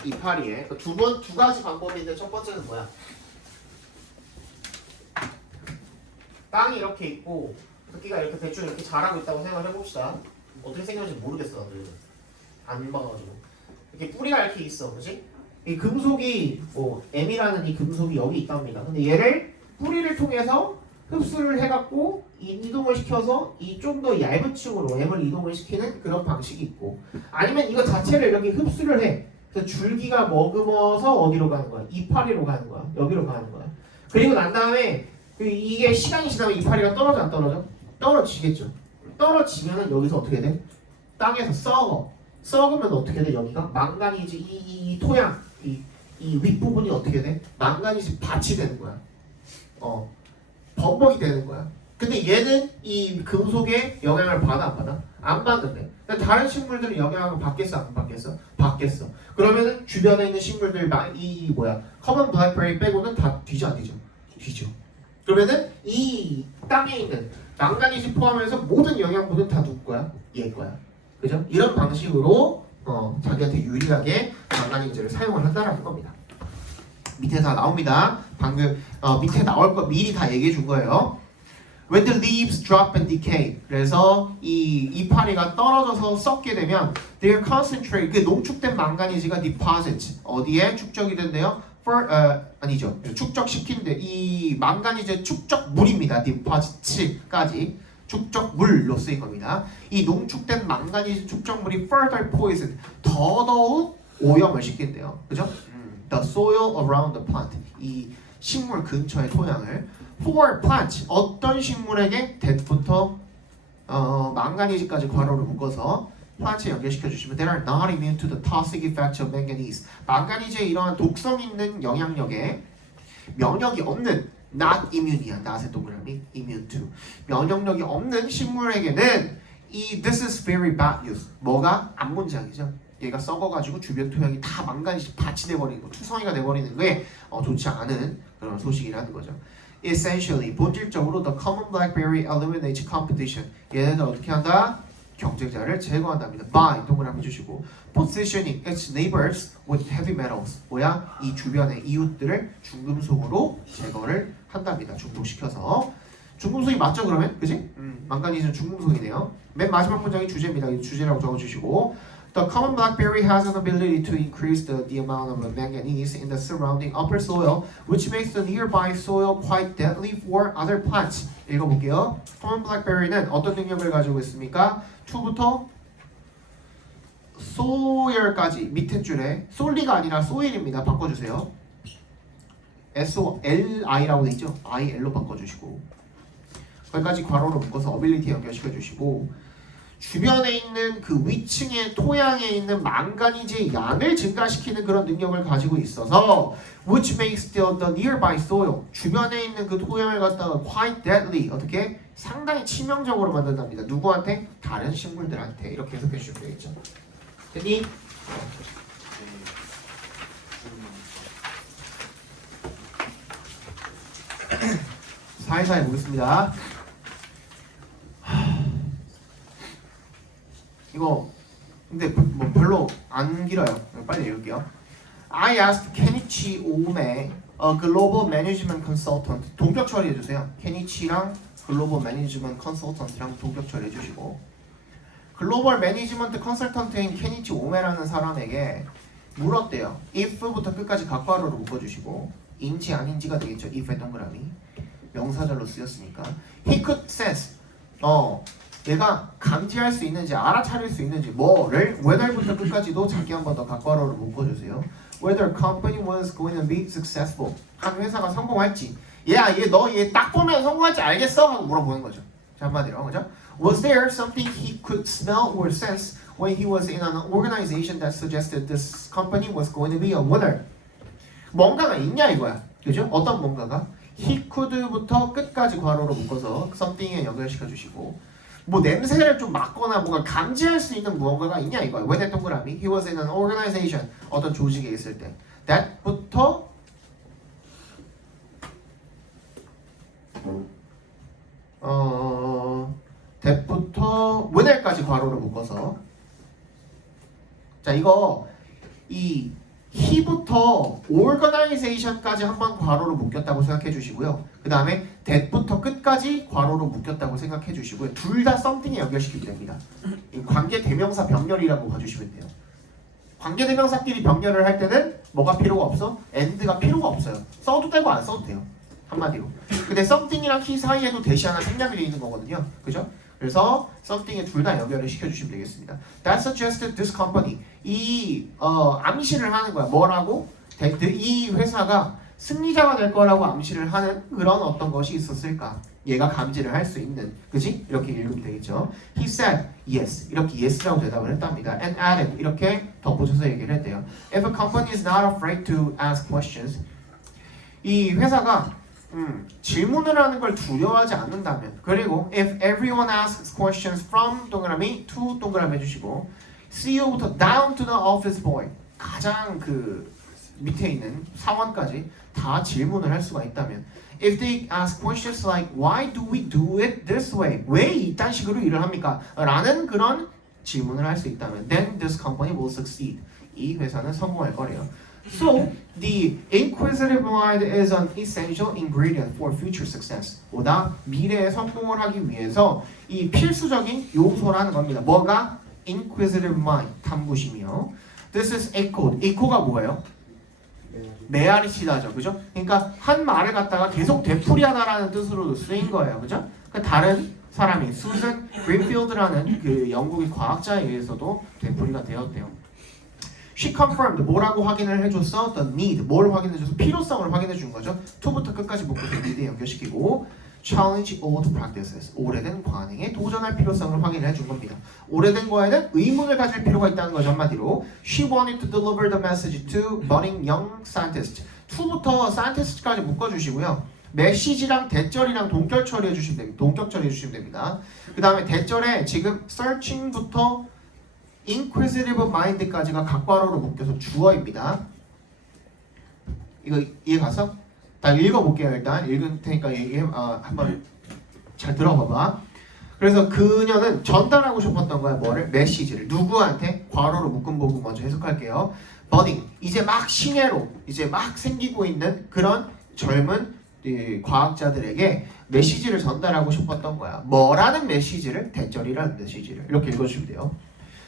이파리에 두 가지 방법인데 첫 번째는 뭐야? 땅이 이렇게 있고 토끼가 이렇게 대충 이렇게 자라고 있다고 생각을 해봅시다. 어떻게 생겼는지 모르겠어 나도. 안 봐가지고 이렇게 뿌리가 이렇게 있어, 그렇지? 이 금속이 M이라는 이 금속이 여기 있답니다. 근데 얘를 뿌리를 통해서 흡수를 해갖고 이동을 시켜서 이 좀 더 얇은 층으로 M을 이동을 시키는 그런 방식이 있고, 아니면 이거 자체를 이렇게 흡수를 해. 그래서 줄기가 머금어서 어디로 가는 거야? 이파리로 가는 거야. 여기로 가는 거야. 그리고 난 다음에 이게 시간이 지나면 이파리가 떨어져 안 떨어져? 떨어지겠죠. 떨어지면은 여기서 어떻게 돼? 땅에서 썩으면 어떻게 돼? 여기가 망가니즈 이 토양 이 윗부분이 어떻게 돼? 망가니즈 밭이 되는 거야. 범벅이 되는 거야. 근데 얘는 이 금속의 영향을 받아 안 받아? 안 받는데. 근데 다른 식물들은 영향을 받겠어 안 받겠어? 받겠어. 그러면은 주변에 있는 식물들 커먼 블랙베리 빼고는 다 뒤져 안 뒤져? 뒤져. 그러면은 이 땅에 있는 망가니즈 포함해서 모든 영양분은 다 누구 거야? 얘 거야. 그죠? 이런 방식으로 자기한테 유리하게 망가니즈를 사용을 한다라는 겁니다. 밑에 다 나옵니다. 방금 밑에 나올 거 미리 다 얘기해 준 거예요. When the leaves drop and decay. 그래서 이 이파리가 떨어져서 썩게 되면 their concentrate, 그 농축된 망가니즈가 deposit. 어디에 축적이 된대요? 아니죠. 축적시키는데 이 망가니즈 축적물입니다. deposit까지 축적물로 쓰인 겁니다. 이 농축된 망가니즈 축적물이 further poison, 더더욱 오염을 시킨대요. 그죠? The soil around the plant, 이 식물 근처의 토양을 for plant, 어떤 식물에게 that부터 망가니즈까지 괄호를 묶어서 플란트에 연결시켜 주시면 they are not immune to the toxic effects of manganese. 망가니즈의 이러한 독성 있는 영향력에 면역이 없는 not immune이야. not의 동그라미 immune to. 면역력이 없는 식물에게는 이 this is very bad news. 뭐가? 암문장이죠. 얘가 썩어가지고 주변 토양이 다 망가니즈 밭이 돼버리는 거, 투성이가 돼버리는 게 좋지 않은 그런 소식이라는 거죠. Essentially, 본질적으로 the common blackberry eliminates competition. 얘네들 어떻게 한다? 경쟁자를 제거한답니다. By 동그라미 주시고 positioning its neighbors with heavy metals. 뭐야? 이 주변의 이웃들을 중금속으로 제거를 한답니다. 중독시켜서. 중금속이 맞죠 그러면? 그지? 망가니즈는 중금속이네요. 맨 마지막 문장이 주제입니다. 이 주제라고 적어주시고 The common blackberry has an ability to increase the amount of manganese in the surrounding upper soil, which makes the nearby soil quite deadly for other plants. 읽어볼게요. common blackberry는 어떤 능력을 가지고 있습니까? 2부터 soil까지 밑에 줄에 solly가 아니라 soil입니다. 바꿔주세요. SOLI라고 돼 있죠? IL로 바꿔주시고 거기까지 괄호로 묶어서 ability 연결시켜주시고 주변에 있는 그 위층의 토양에 있는 망가니즈의 양을 증가시키는 그런 능력을 가지고 있어서 which makes the nearby soil 주변에 있는 그 토양을 갖다가 quite deadly 어떻게? 상당히 치명적으로 만든답니다. 누구한테? 다른 식물들한테 이렇게 해석해 주시면 되겠죠. 됐니? 사이사이 보겠습니다. 이거 근데 뭐 별로 안 길어요. 빨리 읽을게요. I asked Kenichi Ome, a global management consultant. 동격 처리해 주세요. 케니치랑 글로벌 매니지먼트 컨설턴트랑 동격 처리해 주시고 글로벌 매니지먼트 컨설턴트인 케니치 오메라는 사람에게 물었대요. if부터 끝까지 각괄호로 묶어주시고 인지 아닌지가 되겠죠. if의 동그라미 명사절로 쓰였으니까 he could sense 얘가 감지할 수 있는지 알아차릴 수 있는지 뭐를 whether부터 끝까지도 자기 한 번 더 각괄호로 묶어주세요. whether company was going to be successful 한 회사가 성공할지 얘 딱 보면 성공할지 알겠어? 하고 물어보는 거죠. 자, 한마디로 그죠? Was there something he could smell or sense when he was in an organization that suggested this company was going to be a winner? 뭔가가 있냐 이거야. 그죠? 어떤 뭔가가? He could부터 끝까지 괄호로 묶어서 something에 연결시켜 주시고 뭐 냄새를 좀 맡거나 뭔가 감지할 수 있는 무언가가 있냐 이거야. 왜 동그라미? He was in an organization 어떤 조직에 있을 때 that부터 that부터 winner까지 괄호로 묶어서 자 이거 이 he부터 organization까지 한번 괄호로 묶였다고 생각해 주시고요. 그 다음에 that부터 끝까지 괄호로 묶였다고 생각해 주시고요. 둘 다 something에 연결시키면 됩니다. 이 관계 대명사 병렬이라고 봐주시면 돼요. 관계 대명사끼리 병렬을 할 때는 뭐가 필요가 없어? and가 필요가 없어요. 써도 되고 안 써도 돼요. 한마디로. 근데 something이랑 he 사이에도 대시 하나 생략이 되어 있는 거거든요. 그죠? 그래서 something에 둘 다 연결을 시켜주시면 되겠습니다. That suggested this company. 이 암시를 하는 거야. 뭐라고? 이 회사가 승리자가 될 거라고 암시를 하는 그런 어떤 것이 있었을까? 얘가 감지를 할 수 있는. 그지? 이렇게 읽으면 되겠죠. He said yes. 이렇게 yes라고 대답을 했답니다. And added. 이렇게 덧붙여서 얘기를 했대요. If a company is not afraid to ask questions. 이 회사가 질문을 하는 걸 두려워하지 않는다면 그리고 if everyone asks questions from 동그라미 to 동그라미 해주시고 CEO부터 down to the office boy 가장 그 밑에 있는 사원까지 다 질문을 할 수가 있다면 if they ask questions like why do we do it this way 왜 이딴 식으로 일을 합니까? 라는 그런 질문을 할 수 있다면 then this company will succeed 이 회사는 성공할 거래요. So, the inquisitive mind is an essential ingredient for future success. 보다 미래의 성공을 하기 위해서 이 필수적인 요소라는 겁니다. 뭐가? Inquisitive mind, 탐구심이요. This is echoed. echo가 뭐예요? 메아리치다죠, 그죠? 그러니까 한 말을 갖다가 계속 되풀이하다라는 뜻으로도 쓰인 거예요, 그죠? 그러니까 다른 사람이 수잔 그린필드라는 그 영국의 과학자에 의해서도 되풀이가 되었대요. She confirmed 뭐라고 확인을 해줬어? The need 뭘 확인해줘서 필요성을 확인해준 거죠. to부터 끝까지 묶어서 need에 연결시키고 challenge old practices 오래된 관행에 도전할 필요성을 확인을 해준 겁니다. 오래된 거에는 의문을 가질 필요가 있다는 거죠. 한마디로 She wanted to deliver the message to budding young scientists. to부터 scientist까지 묶어주시고요. 메시지랑 대절이랑 동격 처리해 주시면 됩니다. 동격 처리해 주시면 됩니다. 그 다음에 대절에 지금 searching부터 inquisitive mind까지가 각괄호로 묶여서 주어입니다. 이거 이해 가서? 다 읽어볼게요. 일단 읽을 테니까 한번 잘 들어봐봐. 그래서 그녀는 전달하고 싶었던 거야. 뭐를? 메시지를. 누구한테? 괄호로 묶은 부분 먼저 해석할게요. budding 이제 막 신예로 이제 막 생기고 있는 그런 젊은 과학자들에게 메시지를 전달하고 싶었던 거야. 뭐라는 메시지를? 대절이라는 메시지를. 이렇게 읽어주시면 돼요.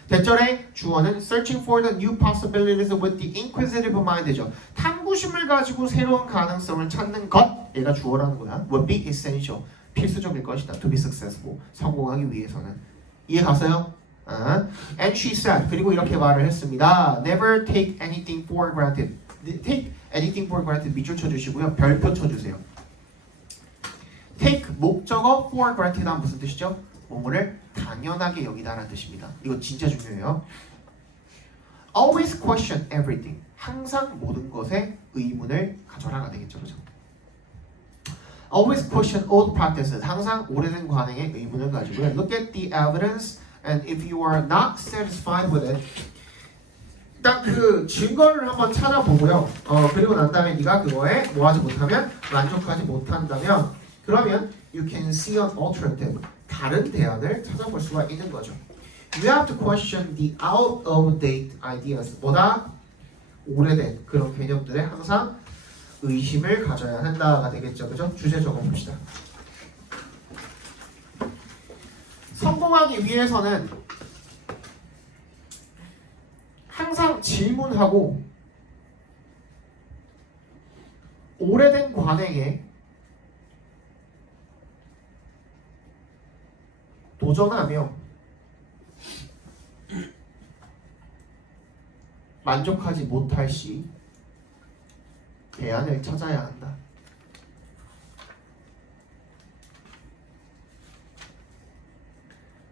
대절의 주어는 searching for the new possibilities with the inquisitive mind이죠. 탐구심을 가지고 새로운 가능성을 찾는 것 얘가 주어라는 거야. would be essential 필수적일 것이다. to be successful 성공하기 위해서는. 이해 갔어요? And she said, 그리고 이렇게 말을 했습니다. Never take anything for granted. Take anything for granted 밑줄 쳐주시고요. 별표 쳐주세요. Take 목적어 for granted란 무슨 뜻이죠? 뭐뭐를 당연하게 여기다라는 뜻입니다. 이거 진짜 중요해요. Always question everything. 항상 모든 것에 의문을 가져라가 되겠죠, 그죠? Always question old practices. 항상 오래된 관행에 의문을 가지고요. Look at the evidence, and if you are not satisfied with it, 일단 그 증거를 한번 찾아보고요. 그리고 난 다음에 네가 그거에 뭐하지 못하면 만족하지 못한다면, 그러면 you can see an alternative. 다른 대안을 찾아볼 수가 있는 거죠. You have to question the out of date ideas. 보다 오래된 그런 개념들에 항상 의심을 가져야 한다가 되겠죠. 그죠? 주제 적어봅시다. 성공하기 위해서는 항상 질문하고 오래된 관행에 도전하며 만족하지 못할 시 대안을 찾아야 한다.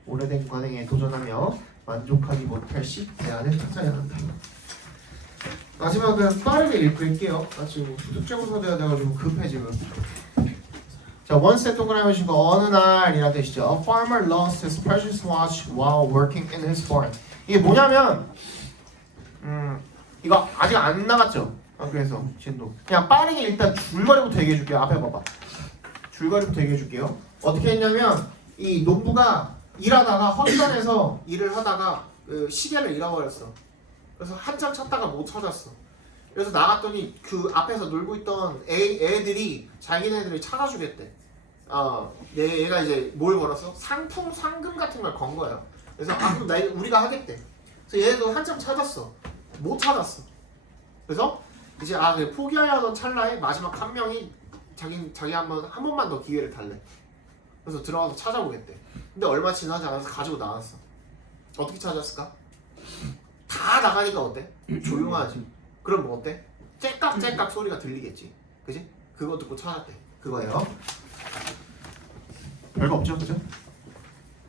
오래된 관행에 도전하며 만족하지 못할 시 대안을 찾아야 한다. 마지막은 빠르게 읽을게요. 나 지금 숙제고사 돼야 돼가지고 급해 지금. 자, 원셋 동그라미 해주시고 어느 날이라 뜻이죠. A farmer lost his precious watch while working in his farm. 이게 뭐냐면 이거 아직 안 나갔죠? 그래서 진도 그냥 빠르게 일단 줄거리부터 얘기해 줄게요. 앞에 봐봐. 줄거리부터 얘기해 줄게요. 어떻게 했냐면 이 농부가 일하다가 헛간에서 일을 하다가 그 시계를 잃어버렸어. 그래서 한참 찾다가 못 찾았어. 그래서 나갔더니 그 앞에서 놀고 있던 애들이 자기네들이 찾아주겠대. 얘가 이제 뭘 걸었어? 상금 같은 걸 건 거야. 그래서 그럼 우리가 하겠대. 그래서 얘도 한참 찾았어. 못 찾았어. 그래서 이제 포기하려던 찰나에 마지막 한 명이 자기 한 번만 더 기회를 달래. 그래서 들어가서 찾아보겠대. 근데 얼마 지나지 않아서 가지고 나왔어. 어떻게 찾았을까? 다 나가니까 어때? 조용하지. 그럼 뭐 어때? 째깍째깍 소리가 들리겠지. 그지? 그거 듣고 찾았대. 그거예요. 별거 없죠, 그죠?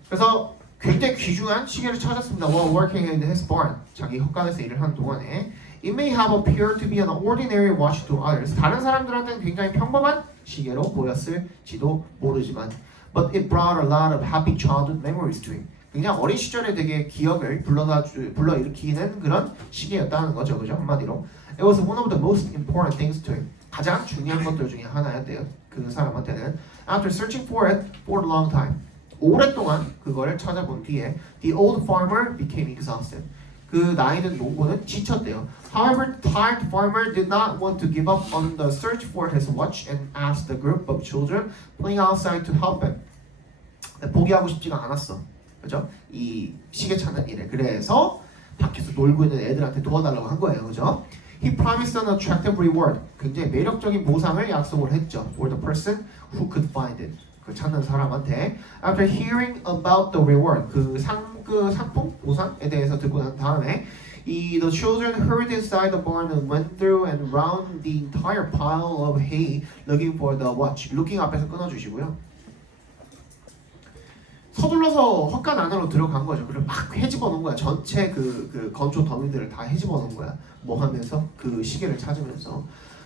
그래서 굉장히 귀중한 시계를 찾았습니다. While working in his barn. 자기 헛간에서 일을 하는 동안에 It may have appeared to be an ordinary watch to others. 다른 사람들한테는 굉장히 평범한 시계로 보였을지도 모르지만 But it brought a lot of happy childhood memories to him. 그냥 어린 시절에 되게 기억을 불러일으키는 그런 시기였다는 거죠, 그죠? 한마디로 It was one of the most important things to him. 가장 중요한 것들 중에 하나였대요. 그 사람한테는 After searching for it for a long time. 오랫동안 그거를 찾아본 뒤에 The old farmer became exhausted. 그 나이든 농부는 지쳤대요. However, tired farmer did not want to give up on the search for his watch and asked the group of children playing outside to help him. 포기하고 싶지가 않았어. 그죠? 이 시계 찾는 일에. 그래서 밖에서 놀고 있는 애들한테 도와달라고 한 거예요. 그죠? He promised an attractive reward. 굉장히 매력적인 보상을 약속을 했죠. For the person who could find it. 그 찾는 사람한테. After hearing about the reward. 그 상품 보상에 대해서 듣고 난 다음에 the children hurried inside the barn and went through and round the entire pile of hay looking for the watch. looking 앞에서 끊어주시고요. 서둘러서 헛간 안으로 들어간 거죠. 그리고 막 헤집어 놓은 거야. 전체 그 건조 더미들을 다 헤집어 놓은 거야. 뭐 하면서? 그 시계를 찾으면서.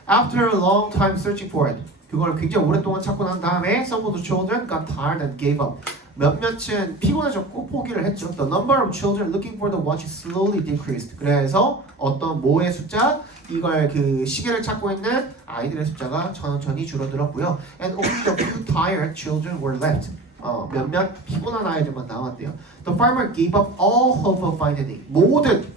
After a long time searching for it. 그걸 굉장히 오랫동안 찾고 난 다음에 some of the children got tired and gave up. 몇몇은 피곤해졌고 포기를 했죠. The number of children looking for the watch slowly decreased. 그래서 어떤 뭐의 숫자? 이걸 그 시계를 찾고 있는 아이들의 숫자가 천천히 줄어들었고요. And only a few tired children were left. 몇몇 피곤한 아이들만 남았대요. The farmer gave up all hope of finding it. 모든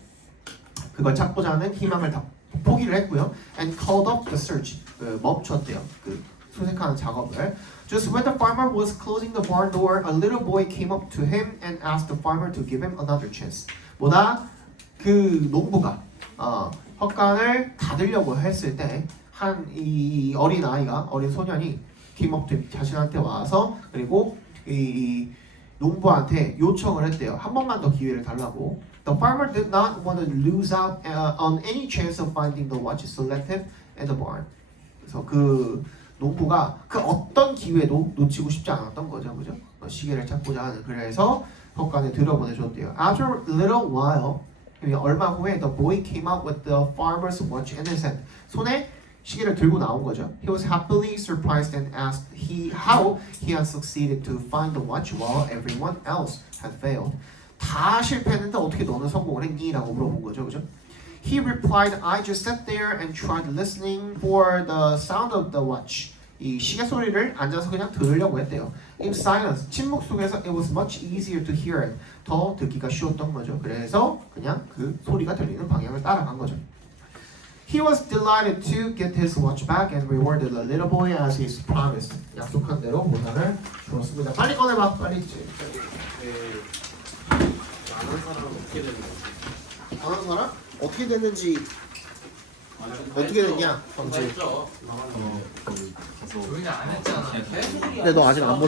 그걸 찾고자 하는 희망을 다 포기를 했고요. And called up the search. 멈췄대요. 그 수색하는 작업을. Just when the farmer was closing the barn door, a little boy came up to him and asked the farmer to give him another chance. 보다 그 농부가 헛간을 닫으려고 했을 때 이 어린 아이가 어린 소년이 came up to him, 자신한테 와서 그리고 농부한테 요청을 했대요. 한 번만 더 기회를 달라고. The farmer did not want to lose out on any chance of finding the watch selected at the barn. 그래서 그 농부가 그 어떤 기회도 놓치고 싶지 않았던 거죠, 그죠? 시계를 찾고자 하는. 그래서 법관에 들어보내줬대요. After a little while, 얼마 후에 the boy came out with the farmer's watch in his hand. 손에 시계를 들고 나온 거죠. He was happily surprised and asked how he had succeeded to find the watch while everyone else had failed. 다 실패했는데 어떻게 너는 성공을 했니? 라고 물어본 거죠, 그죠? He replied, I just sat there and tried listening for the sound of the watch. 이 시계 소리를 앉아서 그냥 들으려고 했대요. In silence, 침묵 속에서 it was much easier to hear it. 더 듣기가 쉬웠던 거죠. 그래서 그냥 그 소리가 들리는 방향을 따라간 거죠. He was delighted to get his watch back and rewarded the little boy as he promised. 약속한 대로 보상을 주었습니다. 빨리 꺼내봐, 빨리. 아는 사람은 어떻게 되는 거지? 아는 사람? 어떻게 됐는지 어떻게 됐냐? 했죠. 가서 조용히 안 했잖아. 근데 너 아직 안 보내.